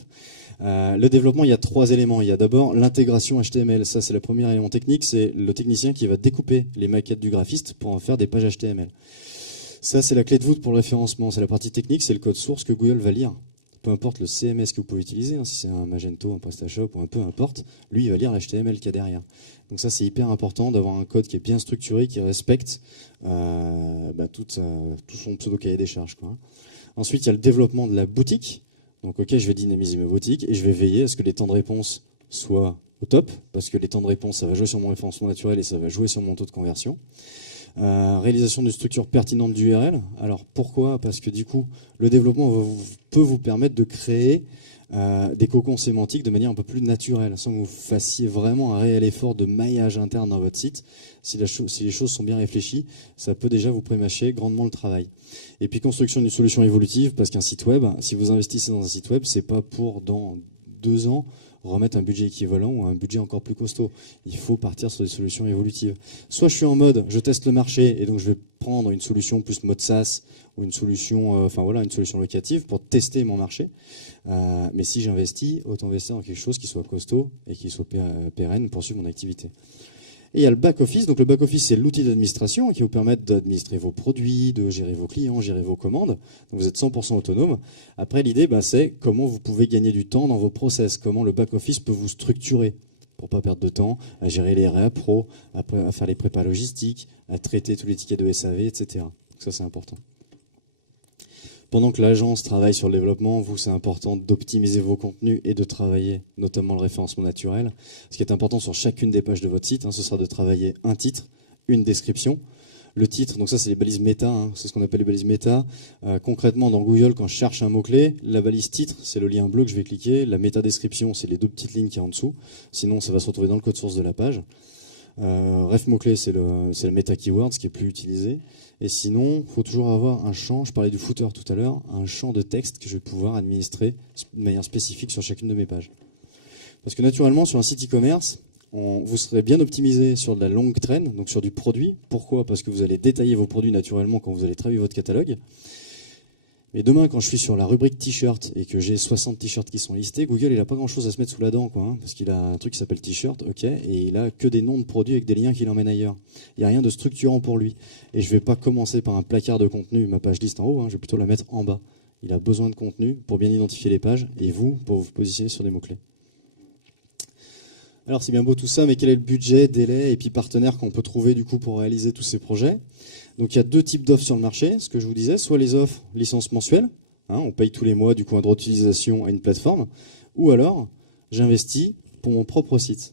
Le développement, il y a 3 éléments. Il y a d'abord l'intégration HTML. Ça, c'est le premier élément technique. C'est le technicien qui va découper les maquettes du graphiste pour en faire des pages HTML. Ça, c'est la clé de voûte pour le référencement. C'est la partie technique, c'est le code source que Google va lire. Peu importe le CMS que vous pouvez utiliser, hein, si c'est un Magento, un PrestaShop ou un peu importe, lui, il va lire l'HTML qu'il y a derrière. Donc ça, c'est hyper important d'avoir un code qui est bien structuré, qui respecte tout son pseudo-cahier des charges, quoi. Ensuite, il y a le développement de la boutique. Donc, ok, je vais dynamiser ma boutique et je vais veiller à ce que les temps de réponse soient au top, parce que les temps de réponse, ça va jouer sur mon référencement naturel et ça va jouer sur mon taux de conversion. Réalisation d'une structure pertinente d'URL. Alors pourquoi? Parce que du coup, le développement peut vous permettre de créer des cocons sémantiques de manière un peu plus naturelle, sans que vous fassiez vraiment un réel effort de maillage interne dans votre site. Si les choses sont bien réfléchies, ça peut déjà vous prémâcher grandement le travail. Et puis construction d'une solution évolutive, parce qu'un site web, si vous investissez dans un site web, c'est pas pour dans 2 ans remettre un budget équivalent ou un budget encore plus costaud. Il faut partir sur des solutions évolutives. Soit je suis en mode, je teste le marché et donc je vais prendre une solution plus mode SaaS ou une solution, une solution locative pour tester mon marché. Mais si j'investis, autant investir dans quelque chose qui soit costaud et qui soit pérenne pour suivre mon activité. Et il y a le back-office. Donc le back-office, c'est l'outil d'administration qui vous permet d'administrer vos produits, de gérer vos clients, gérer vos commandes. Donc vous êtes 100% autonome. Après, l'idée, c'est comment vous pouvez gagner du temps dans vos process, comment le back-office peut vous structurer pour pas perdre de temps, à gérer les RA pro, à faire les prépas logistiques, à traiter tous les tickets de SAV, etc. Donc ça, c'est important. Pendant que l'agence travaille sur le développement, vous, c'est important d'optimiser vos contenus et de travailler notamment le référencement naturel. Ce qui est important sur chacune des pages de votre site, ce sera de travailler un titre, une description. Le titre, donc ça c'est les balises méta, c'est ce qu'on appelle les balises méta. Concrètement dans Google, quand je cherche un mot-clé, la balise titre, c'est le lien bleu que je vais cliquer. La méta-description, c'est les 2 petites lignes qui y a en dessous. Sinon, ça va se retrouver dans le code source de la page. Ref mot-clé, c'est le méta-keyword, ce qui est plus utilisé. Et sinon, il faut toujours avoir un champ, je parlais du footer tout à l'heure, un champ de texte que je vais pouvoir administrer de manière spécifique sur chacune de mes pages. Parce que naturellement, sur un site e-commerce, vous serez bien optimisé sur de la longue traîne, donc sur du produit. Pourquoi? Parce que vous allez détailler vos produits naturellement quand vous allez travailler votre catalogue. Mais demain, quand je suis sur la rubrique t-shirt et que j'ai 60 t-shirts qui sont listés, Google, il n'a pas grand-chose à se mettre sous la dent, parce qu'il a un truc qui s'appelle t-shirt, ok, et il a que des noms de produits avec des liens qui l'emmènent ailleurs. Il n'y a rien de structurant pour lui. Et je ne vais pas commencer par un placard de contenu, ma page liste en haut, je vais plutôt la mettre en bas. Il a besoin de contenu pour bien identifier les pages, et vous, pour vous positionner sur des mots-clés. Alors c'est bien beau tout ça, mais quel est le budget, délai et puis partenaire qu'on peut trouver du coup pour réaliser tous ces projets? Donc il y a 2 types d'offres sur le marché, ce que je vous disais, soit les offres licence mensuelle, on paye tous les mois du coup un droit d'utilisation à une plateforme, ou alors j'investis pour mon propre site.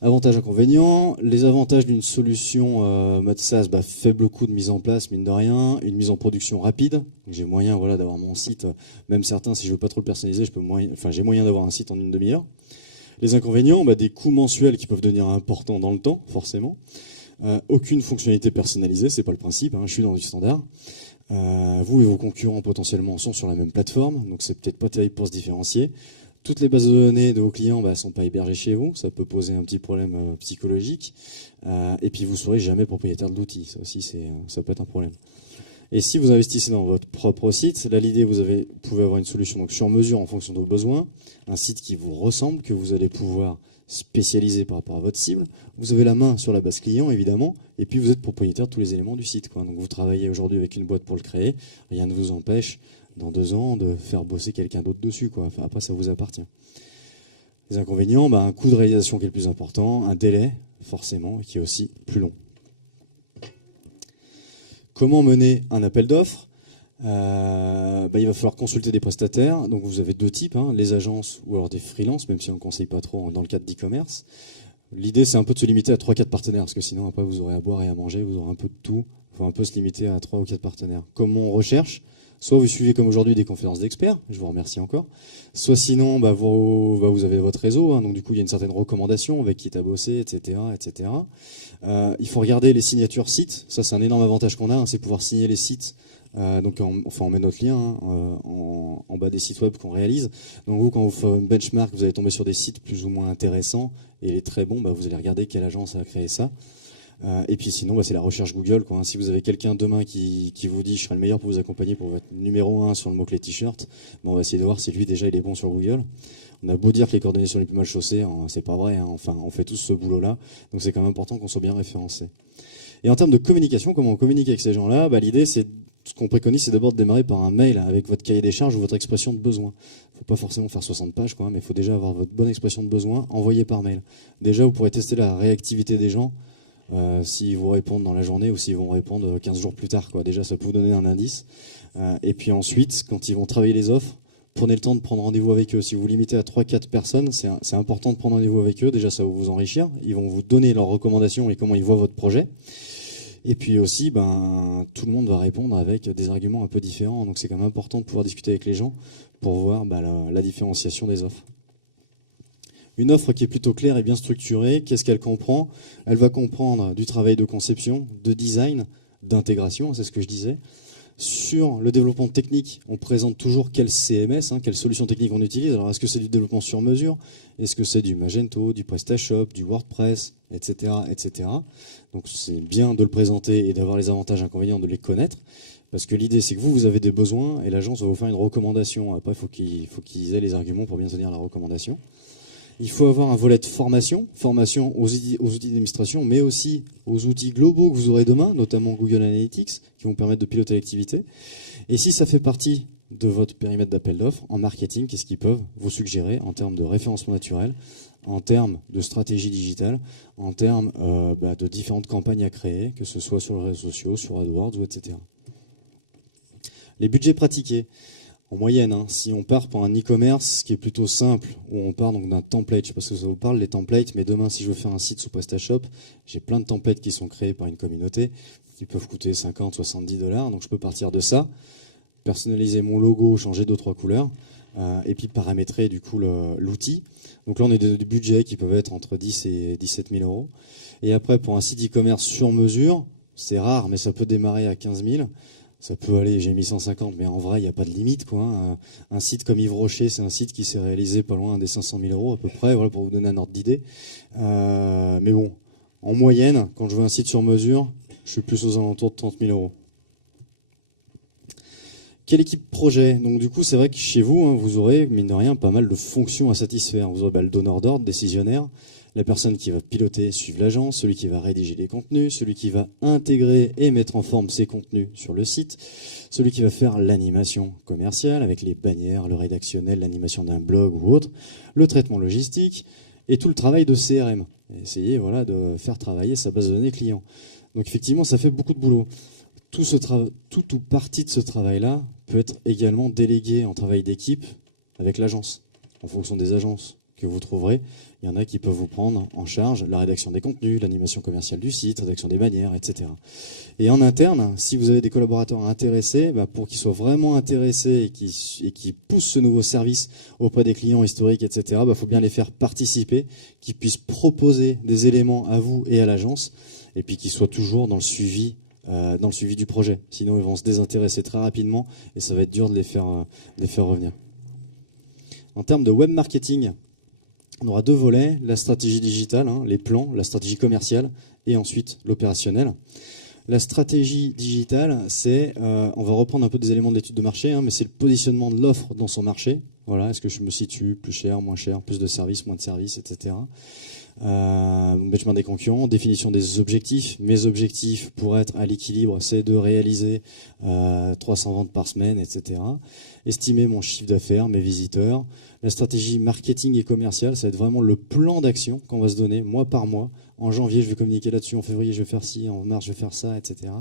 Avantages, inconvénients, les avantages d'une solution mode SaaS, faible coût de mise en place, mine de rien, une mise en production rapide, j'ai moyen d'avoir mon site, même certains si je veux pas trop le personnaliser, j'ai moyen d'avoir un site en une demi-heure. Les inconvénients, des coûts mensuels qui peuvent devenir importants dans le temps, forcément. Aucune fonctionnalité personnalisée, c'est pas le principe, je suis dans du standard. Vous et vos concurrents potentiellement sont sur la même plateforme, donc c'est peut-être pas terrible pour se différencier. Toutes les bases de données de vos clients ne sont pas hébergées chez vous, ça peut poser un petit problème psychologique. Et puis vous ne serez jamais propriétaire de l'outil, ça aussi ça peut être un problème. Et si vous investissez dans votre propre site, là l'idée, vous pouvez avoir une solution donc sur mesure en fonction de vos besoins, un site qui vous ressemble, que vous allez pouvoir spécialiser par rapport à votre cible. Vous avez la main sur la base client évidemment, et puis vous êtes propriétaire de tous les éléments du site, Donc vous travaillez aujourd'hui avec une boîte pour le créer, rien ne vous empêche dans 2 ans de faire bosser quelqu'un d'autre dessus, après ça vous appartient. Les inconvénients, un coût de réalisation qui est le plus important, un délai forcément qui est aussi plus long. Comment mener un appel d'offres? Il va falloir consulter des prestataires. Donc vous avez 2 types, les agences ou alors des freelances, même si on ne conseille pas trop dans le cadre d'e-commerce. L'idée, c'est un peu de se limiter à 3-4 partenaires, parce que sinon, après, vous aurez à boire et à manger, vous aurez un peu de tout. Il faut un peu se limiter à 3 ou 4 partenaires. Comment on recherche? Soit vous suivez comme aujourd'hui des conférences d'experts, je vous remercie encore. Soit sinon, vous avez votre réseau, donc du coup il y a une certaine recommandation avec qui tu as bossé, etc. etc. Il faut regarder les signatures sites, ça c'est un énorme avantage qu'on a, c'est pouvoir signer les sites. On met notre lien en bas des sites web qu'on réalise. Donc vous, quand vous faites une benchmark, vous allez tomber sur des sites plus ou moins intéressants et les très bons, vous allez regarder quelle agence a créé ça. Et puis sinon, c'est la recherche Google, Si vous avez quelqu'un demain qui vous dit « je serai le meilleur pour vous accompagner pour votre numéro 1 sur le mot-clé t-shirt », on va essayer de voir si lui déjà il est bon sur Google. On a beau dire que les coordonnées sont les plus mal chaussées, c'est pas vrai, on fait tous ce boulot-là, donc c'est quand même important qu'on soit bien référencé. Et en termes de communication, comment on communique avec ces gens-là, l'idée c'est, ce qu'on préconise, c'est d'abord de démarrer par un mail avec votre cahier des charges ou votre expression de besoin. Il ne faut pas forcément faire 60 pages, mais il faut déjà avoir votre bonne expression de besoin envoyée par mail. Déjà, vous pourrez tester la réactivité des gens, s'ils vous répondent dans la journée ou s'ils vont répondre 15 jours plus tard. Déjà, ça peut vous donner un indice. Et puis ensuite, quand ils vont travailler les offres, prenez le temps de prendre rendez-vous avec eux. Si vous vous limitez à 3-4 personnes, c'est important de prendre rendez-vous avec eux. Déjà, ça va vous enrichir. Ils vont vous donner leurs recommandations et comment ils voient votre projet. Et puis aussi, tout le monde va répondre avec des arguments un peu différents. Donc c'est quand même important de pouvoir discuter avec les gens pour voir la différenciation des offres. Une offre qui est plutôt claire et bien structurée, qu'est-ce qu'elle comprend? Elle va comprendre du travail de conception, de design, d'intégration, c'est ce que je disais. Sur le développement technique, on présente toujours quel CMS, quelle solution technique on utilise. Alors est-ce que c'est du développement sur mesure? Est-ce que c'est du Magento, du PrestaShop, du WordPress, etc. etc. Donc c'est bien de le présenter et d'avoir les avantages et inconvénients de les connaître. Parce que l'idée c'est que vous avez des besoins et l'agence va vous faire une recommandation. Après il faut qu'ils aient les arguments pour bien tenir la recommandation. Il faut avoir un volet de formation, formation aux outils d'administration, mais aussi aux outils globaux que vous aurez demain, notamment Google Analytics, qui vont permettre de piloter l'activité. Et si ça fait partie de votre périmètre d'appel d'offres, en marketing, qu'est-ce qu'ils peuvent vous suggérer en termes de référencement naturel, en termes de stratégie digitale, en termes de différentes campagnes à créer, que ce soit sur les réseaux sociaux, sur AdWords, ou etc. Les budgets pratiqués. En moyenne, si on part pour un e-commerce qui est plutôt simple, où on part donc d'un template, je ne sais pas si ça vous parle, les templates, mais demain, si je veux faire un site sous PrestaShop, j'ai plein de templates qui sont créés par une communauté, qui peuvent coûter 50, 70 $, donc je peux partir de ça, personnaliser mon logo, changer 2-3 couleurs, et puis paramétrer du coup l'outil. Donc là, on est des budgets qui peuvent être entre 10 et 17 000 euros. Et après, pour un site e-commerce sur mesure, c'est rare, mais ça peut démarrer à 15 000. Ça peut aller, j'ai mis 150, mais en vrai, il n'y a pas de limite, quoi. Un site comme Yves Rocher, c'est un site qui s'est réalisé pas loin des 500 000 euros à peu près, voilà, pour vous donner un ordre d'idée. Mais bon, en moyenne, quand je veux un site sur mesure, je suis plus aux alentours de 30 000 euros. Quelle équipe projet? Donc du coup, c'est vrai que chez vous, vous aurez, mine de rien, pas mal de fonctions à satisfaire. Vous aurez le donneur d'ordre, décisionnaire, la personne qui va piloter, suivre l'agence, celui qui va rédiger les contenus, celui qui va intégrer et mettre en forme ses contenus sur le site, celui qui va faire l'animation commerciale avec les bannières, le rédactionnel, l'animation d'un blog ou autre, le traitement logistique et tout le travail de CRM. Essayer de faire travailler sa base de données client. Donc effectivement, ça fait beaucoup de boulot. Tout ou partie de ce travail-là peut être également délégué en travail d'équipe avec l'agence, en fonction des agences que vous trouverez. Il y en a qui peuvent vous prendre en charge la rédaction des contenus, l'animation commerciale du site, la rédaction des bannières, etc. Et en interne, si vous avez des collaborateurs intéressés, pour qu'ils soient vraiment intéressés et qui poussent ce nouveau service auprès des clients historiques, etc., faut bien les faire participer, qu'ils puissent proposer des éléments à vous et à l'agence, et puis qu'ils soient toujours dans le suivi du projet. Sinon, ils vont se désintéresser très rapidement et ça va être dur de les faire revenir. En termes de web marketing, on aura deux volets, la stratégie digitale, les plans, la stratégie commerciale et ensuite l'opérationnel. La stratégie digitale, c'est, on va reprendre un peu des éléments de l'étude de marché, mais c'est le positionnement de l'offre dans son marché. Voilà, est-ce que je me situe plus cher, moins cher, plus de services, moins de services, etc. Benchmark des concurrents, définition des objectifs. Mes objectifs pour être à l'équilibre, c'est de réaliser 300 ventes par semaine, etc. Estimer mon chiffre d'affaires, mes visiteurs. La stratégie marketing et commerciale, ça va être vraiment le plan d'action qu'on va se donner mois par mois. En janvier, je vais communiquer là-dessus, en février, je vais faire ci, en mars, je vais faire ça, etc.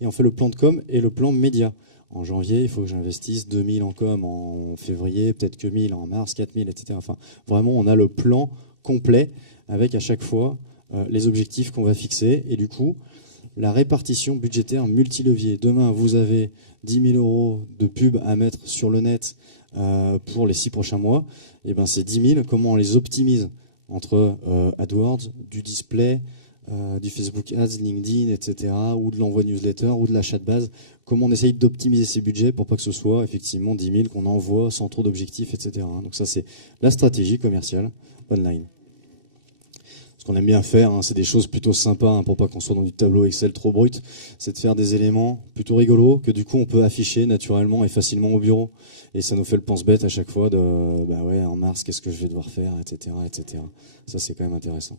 Et on fait le plan de com et le plan média. En janvier, il faut que j'investisse 2000 en com, en février, peut-être que 1000, en mars, 4000, etc. Enfin, vraiment, on a le plan complet avec à chaque fois les objectifs qu'on va fixer. Et du coup, la répartition budgétaire multilevier. Demain, vous avez 10 000 euros de pub à mettre sur le net pour les 6 prochains mois. Et ben, ces 10 000, comment on les optimise entre AdWords, du display, du Facebook Ads, LinkedIn, etc., ou de l'envoi newsletter, ou de l'achat de base. Comment on essaye d'optimiser ces budgets pour pas que ce soit effectivement 10 000 qu'on envoie sans trop d'objectifs, etc. Donc ça, c'est la stratégie commerciale online. Ce qu'on aime bien faire, c'est des choses plutôt sympas pour pas qu'on soit dans du tableau Excel trop brut, c'est de faire des éléments plutôt rigolos que du coup on peut afficher naturellement et facilement au bureau. Et ça nous fait le pense-bête à chaque fois de en mars, qu'est-ce que je vais devoir faire, etc., etc. Ça, c'est quand même intéressant.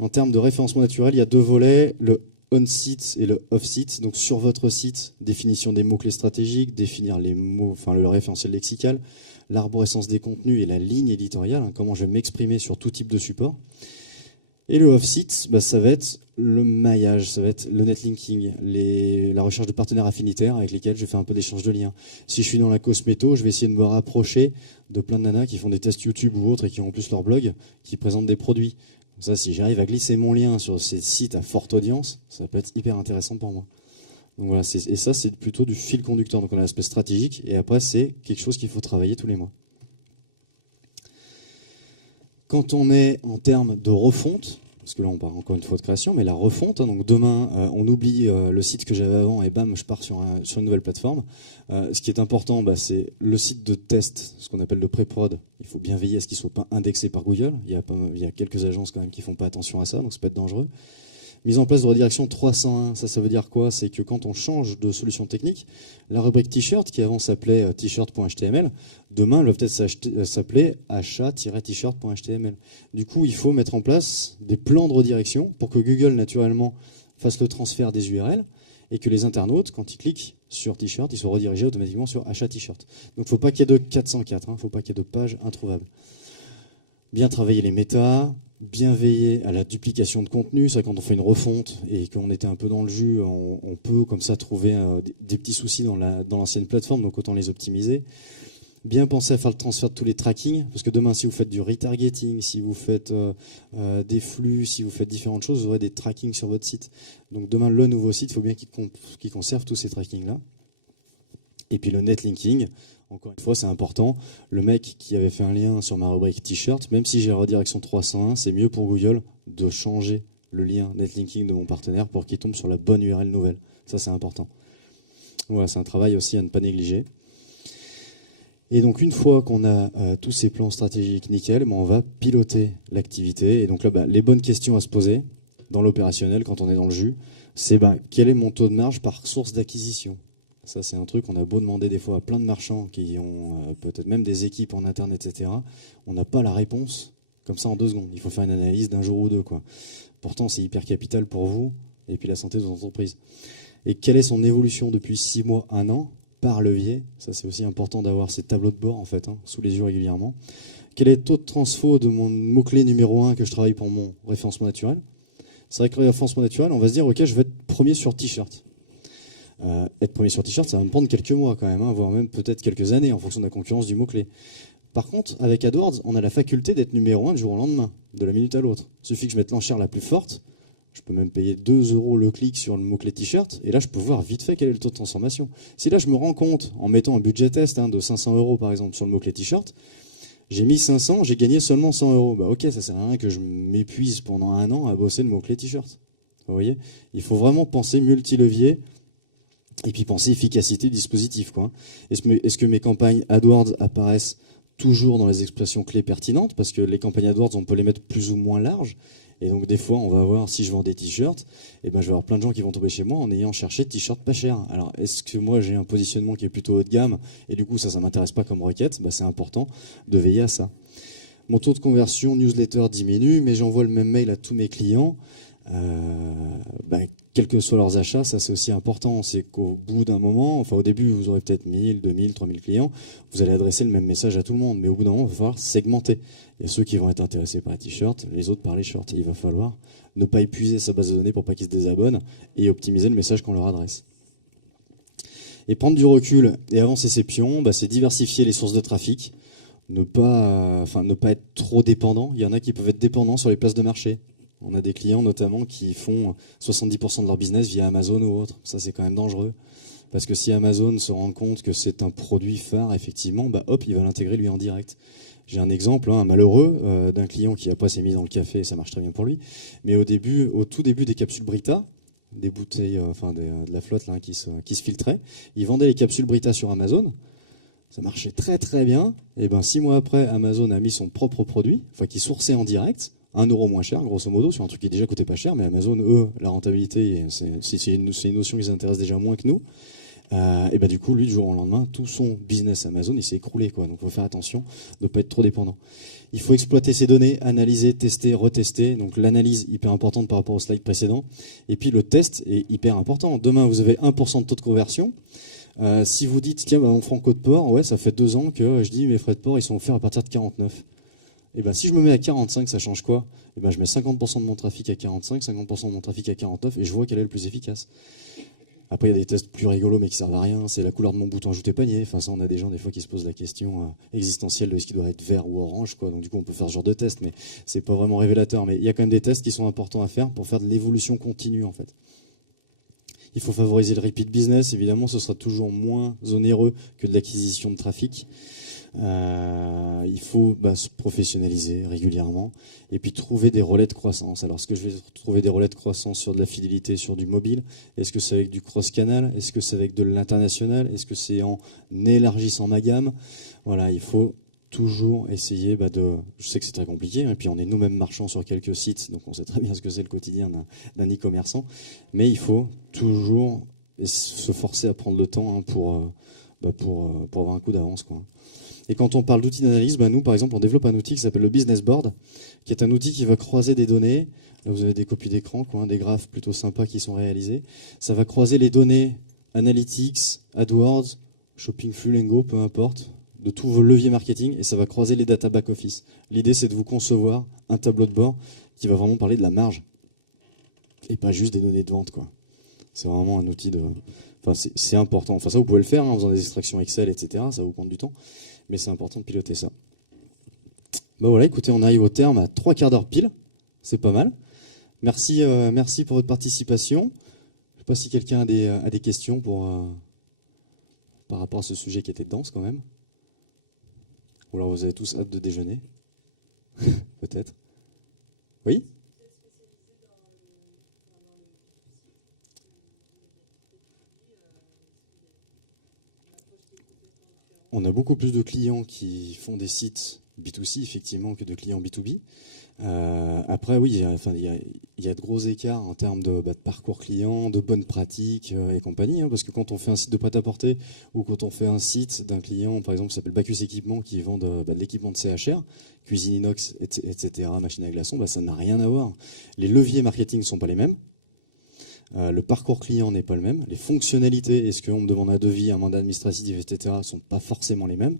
En termes de référencement naturel, il y a deux volets, le on-site et le off-site. Donc sur votre site, définition des mots-clés stratégiques, définir les mots, le référentiel lexical, l'arborescence des contenus et la ligne éditoriale, comment je vais m'exprimer sur tout type de support. Et le off-site, ça va être le maillage, ça va être le netlinking, la recherche de partenaires affinitaires avec lesquels je fais un peu d'échange de liens. Si je suis dans la cosméto, je vais essayer de me rapprocher de plein de nanas qui font des tests YouTube ou autres et qui ont en plus leur blog, qui présentent des produits. Ça, si j'arrive à glisser mon lien sur ces sites à forte audience, ça peut être hyper intéressant pour moi. Donc voilà, et ça, c'est plutôt du fil conducteur. Donc on a l'aspect stratégique, et après, c'est quelque chose qu'il faut travailler tous les mois. Quand on est en termes de refonte, parce que là, on parle encore une fois de création, mais la refonte, donc demain, on oublie le site que j'avais avant, et bam, je pars sur une nouvelle plateforme. Ce qui est important, c'est le site de test, ce qu'on appelle le pré-prod. Il faut bien veiller à ce qu'il ne soit pas indexé par Google. Il y a quelques agences quand même qui ne font pas attention à ça, donc ça peut être dangereux. Mise en place de redirection 301, ça veut dire quoi? C'est que quand on change de solution technique, la rubrique t-shirt, qui avant s'appelait t-shirt.html, demain, elle va peut-être s'appeler achat-t-shirt.html. Du coup, il faut mettre en place des plans de redirection pour que Google, naturellement, fasse le transfert des URL et que les internautes, quand ils cliquent sur t-shirt, ils soient redirigés automatiquement sur achat t-shirt. Donc, il ne faut pas qu'il y ait de 404, il ne faut pas qu'il y ait de pages introuvables. Bien travailler les méta, bien veiller à la duplication de contenu. Ça, quand on fait une refonte et qu'on était un peu dans le jus, on peut comme ça trouver des petits soucis dans l'ancienne plateforme, donc autant les optimiser. Bien penser à faire le transfert de tous les trackings, parce que demain, si vous faites du retargeting, si vous faites des flux, si vous faites différentes choses, vous aurez des trackings sur votre site. Donc demain, le nouveau site, il faut bien qu'il conserve tous ces trackings-là. Et puis le netlinking, encore une fois, c'est important. Le mec qui avait fait un lien sur ma rubrique t-shirt, même si j'ai la redirection 301, c'est mieux pour Google de changer le lien netlinking de mon partenaire pour qu'il tombe sur la bonne URL nouvelle. Ça, c'est important. Voilà, c'est un travail aussi à ne pas négliger. Et donc, une fois qu'on a tous ces plans stratégiques nickel, on va piloter l'activité. Et donc là, les bonnes questions à se poser dans l'opérationnel, quand on est dans le jus, c'est quel est mon taux de marge par source d'acquisition? Ça, c'est un truc qu'on a beau demander des fois à plein de marchands qui ont peut-être même des équipes en interne, etc. On n'a pas la réponse comme ça en 2 secondes. Il faut faire une analyse d'un jour ou deux, quoi. Pourtant, c'est hyper capital pour vous et puis la santé de votre entreprise. Et quelle est son évolution depuis 6 mois, 1 an, par levier? Ça, c'est aussi important d'avoir ces tableaux de bord, en fait, sous les yeux régulièrement. Quel est le taux de transfo de mon mot-clé numéro 1 que je travaille pour mon référencement naturel? C'est vrai que le référencement naturel, on va se dire, OK, je vais être premier sur t-shirt. Être premier sur t-shirt, ça va me prendre quelques mois quand même, voire même peut-être quelques années en fonction de la concurrence du mot-clé. Par contre, avec AdWords, on a la faculté d'être numéro 1 du jour au lendemain, de la minute à l'autre. Il suffit que je mette l'enchère la plus forte, je peux même payer 2 € le clic sur le mot-clé t-shirt, et là je peux voir vite fait quel est le taux de transformation. Si là je me rends compte, en mettant un budget test de 500 € par exemple sur le mot-clé t-shirt, j'ai mis 500, j'ai gagné seulement 100 €. Ok, ça sert à rien que je m'épuise pendant 1 an à bosser le mot-clé t-shirt. Vous voyez? Il faut vraiment penser multi-levier. Et puis penser efficacité du dispositif, quoi. Est-ce que mes campagnes AdWords apparaissent toujours dans les expressions clés pertinentes? Parce que les campagnes AdWords, on peut les mettre plus ou moins larges. Et donc des fois, on va voir, si je vends des t-shirts, je vais avoir plein de gens qui vont tomber chez moi en ayant cherché t-shirts pas chers. Alors, est-ce que moi, j'ai un positionnement qui est plutôt haut de gamme, et du coup, ça m'intéresse pas comme requête? C'est important de veiller à ça. Mon taux de conversion newsletter diminue, mais j'envoie le même mail à tous mes clients. Quels que soient leurs achats, ça c'est aussi important, c'est qu'au bout d'un moment, au début vous aurez peut-être 1000, 2000, 3000 clients, vous allez adresser le même message à tout le monde, mais au bout d'un moment il va falloir segmenter. Il y a ceux qui vont être intéressés par les t-shirts, les autres par les shorts, et il va falloir ne pas épuiser sa base de données pour pas qu'ils se désabonnent et optimiser le message qu'on leur adresse. Et prendre du recul et avancer ses pions, c'est diversifier les sources de trafic, ne pas être trop dépendant. Il y en a qui peuvent être dépendants sur les places de marché. On a des clients notamment qui font 70% de leur business via Amazon ou autre. Ça, c'est quand même dangereux. Parce que si Amazon se rend compte que c'est un produit phare, effectivement, il va l'intégrer lui en direct. J'ai un exemple, un malheureux, d'un client qui après s'est mis dans le café, et ça marche très bien pour lui. Mais au tout début des capsules Brita, des bouteilles, de la flotte là, qui se filtrait, il vendait les capsules Brita sur Amazon. Ça marchait très très bien. Et 6 mois après, Amazon a mis son propre produit, qui sourçait en direct, 1 € moins cher, grosso modo, sur un truc qui déjà coûtait pas cher, mais Amazon, eux, la rentabilité, c'est une notion qui les intéresse déjà moins que nous. Du coup, lui, du jour au lendemain, tout son business Amazon, il s'est écroulé, quoi. Donc, il faut faire attention de ne pas être trop dépendant. Il faut exploiter ces données, analyser, tester, retester. Donc, l'analyse, hyper importante par rapport au slide précédent. Et puis, le test est hyper important. Demain, vous avez 1% de taux de conversion. Si vous dites, tiens, mon franco de port, ouais, ça fait 2 ans que je dis, mes frais de port, ils sont offerts à partir de 49. Si je me mets à 45, ça change quoi? Je mets 50% de mon trafic à 45, 50% de mon trafic à 49, et je vois quel est le plus efficace. Après, il y a des tests plus rigolos, mais qui servent à rien. C'est la couleur de mon bouton ajouter panier. Ça, on a des gens, des fois, qui se posent la question existentielle de ce qui doit être vert ou orange, quoi. Donc, du coup, on peut faire ce genre de test, mais c'est pas vraiment révélateur. Mais il y a quand même des tests qui sont importants à faire pour faire de l'évolution continue, en fait. Il faut favoriser le repeat business. Évidemment, ce sera toujours moins onéreux que de l'acquisition de trafic. Il faut se professionnaliser régulièrement et puis trouver des relais de croissance. Alors, est-ce que je vais trouver des relais de croissance sur de la fidélité, sur du mobile? Est-ce que c'est avec du cross-canal? Est-ce que c'est avec de l'international? Est-ce que c'est en élargissant ma gamme? Voilà, il faut toujours essayer je sais que c'est très compliqué, et puis on est nous-mêmes marchands sur quelques sites, donc on sait très bien ce que c'est le quotidien d'un e-commerçant, mais il faut toujours se forcer à prendre le temps pour avoir un coup d'avance, quoi. Et quand on parle d'outils d'analyse, nous par exemple on développe un outil qui s'appelle le Business Board, qui est un outil qui va croiser des données. Là vous avez des copies d'écran, des graphes plutôt sympas qui sont réalisés. Ça va croiser les données Analytics, AdWords, Shopping Flux, Lengo, peu importe, de tous vos leviers marketing, et ça va croiser les data back-office. L'idée, c'est de vous concevoir un tableau de bord qui va vraiment parler de la marge, et pas juste des données de vente, quoi. C'est vraiment un outil c'est important. Enfin, ça, vous pouvez le faire en faisant des extractions Excel, etc. Ça vous prend du temps, mais c'est important de piloter ça. Voilà, écoutez, on arrive au terme à 3/4 d'heure pile. C'est pas mal. Merci pour votre participation. Je ne sais pas si quelqu'un a des questions par rapport à ce sujet qui était dense quand même. Ou alors vous avez tous hâte de déjeuner. Peut-être. Oui ? On a beaucoup plus de clients qui font des sites B2C, effectivement, que de clients B2B. Après, oui, il y a de gros écarts en termes de parcours client, de bonnes pratiques et compagnie. Parce que quand on fait un site de prêt-à-porter ou quand on fait un site d'un client, par exemple, qui s'appelle Bacchus Équipement, qui vend de l'équipement de CHR, cuisine inox, etc., machine à glaçons, ça n'a rien à voir. Les leviers marketing ne sont pas les mêmes. Le parcours client n'est pas le même. Les fonctionnalités, est-ce qu'on me demande un devis, un mandat administratif, etc., ne sont pas forcément les mêmes.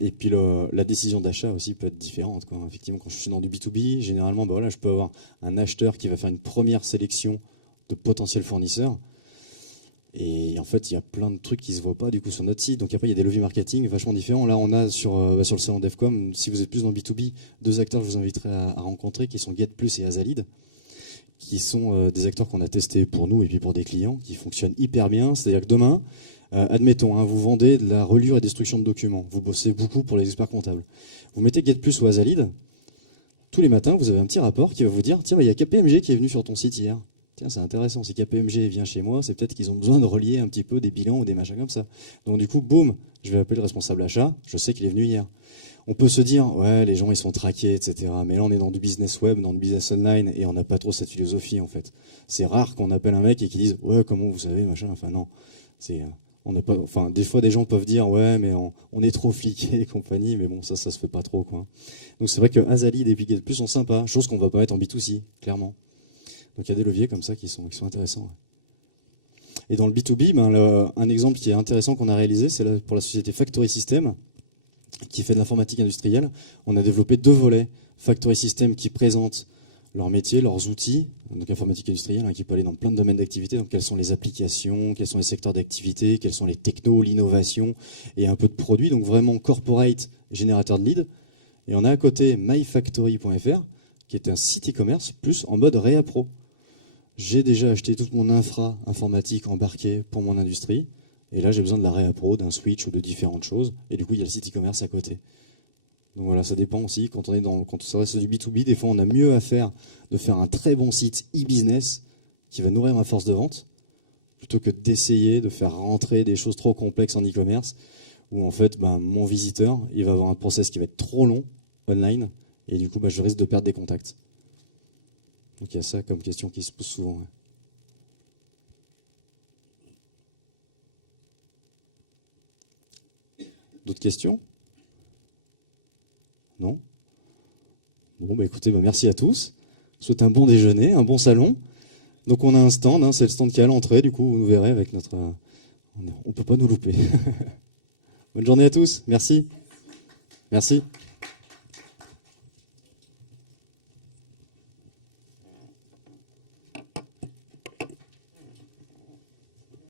Et puis la décision d'achat aussi peut être différente, quoi. Effectivement, quand je suis dans du B2B, généralement, je peux avoir un acheteur qui va faire une première sélection de potentiels fournisseurs. Et en fait, il y a plein de trucs qui ne se voient pas du coup sur notre site. Donc après, il y a des leviers marketing vachement différents. Là, on a sur le salon Devcom, si vous êtes plus dans le B2B, 2 acteurs que je vous inviterai à rencontrer, qui sont GetPlus et Azalid, qui sont des acteurs qu'on a testés pour nous et puis pour des clients, qui fonctionnent hyper bien. C'est-à-dire que demain, admettons, vous vendez de la relure et destruction de documents. Vous bossez beaucoup pour les experts comptables. Vous mettez GetPlus ou Azalid. Tous les matins, vous avez un petit rapport qui va vous dire « Tiens, il y a KPMG qui est venu sur ton site hier. Tiens, c'est intéressant. Si KPMG vient chez moi, c'est peut-être qu'ils ont besoin de relier un petit peu des bilans ou des machins comme ça. Donc du coup, boum, je vais appeler le responsable achat. Je sais qu'il est venu hier. » On peut se dire « Ouais, les gens, ils sont traqués, etc. » Mais là, on est dans du business web, dans du business online, et on n'a pas trop cette philosophie, en fait. C'est rare qu'on appelle un mec et qu'il dise « Ouais, comment vous savez, machin. » Enfin, non. On n'a pas, des fois, des gens peuvent dire ouais, mais on est trop fliqué et compagnie, mais bon, ça se fait pas trop, quoi. Donc c'est vrai que Azalid et GetPlus sont sympas, chose qu'on va pas mettre en B2C, clairement. Donc il y a des leviers comme ça qui sont intéressants. Et dans le B2B, un exemple qui est intéressant qu'on a réalisé, c'est pour la société Factory System, qui fait de l'informatique industrielle. On a développé 2 volets. Factory System qui présente leur métier, leurs outils, donc informatique industrielle, qui peut aller dans plein de domaines d'activité. Donc quelles sont les applications, quels sont les secteurs d'activité, quels sont les technos, l'innovation et un peu de produits. Donc vraiment corporate, générateur de leads. Et on a à côté myfactory.fr qui est un site e-commerce plus en mode Réa Pro. J'ai déjà acheté toute mon infra informatique embarquée pour mon industrie. Et là j'ai besoin de la Réa Pro, d'un switch ou de différentes choses. Et du coup il y a le site e-commerce à côté. Donc voilà, ça dépend aussi. Quand on s'adresse du B2B, des fois on a mieux à faire de faire un très bon site e-business qui va nourrir ma force de vente, plutôt que d'essayer de faire rentrer des choses trop complexes en e-commerce, où en fait mon visiteur, il va avoir un process qui va être trop long online, et du coup je risque de perdre des contacts. Donc il y a ça comme question qui se pose souvent. Ouais. D'autres questions ? Non ? Bon, écoutez, merci à tous. Je vous souhaite un bon déjeuner, un bon salon. Donc on a un stand, c'est le stand qui est à l'entrée, du coup vous nous verrez avec notre... on ne peut pas nous louper. Bonne journée à tous, merci. Merci.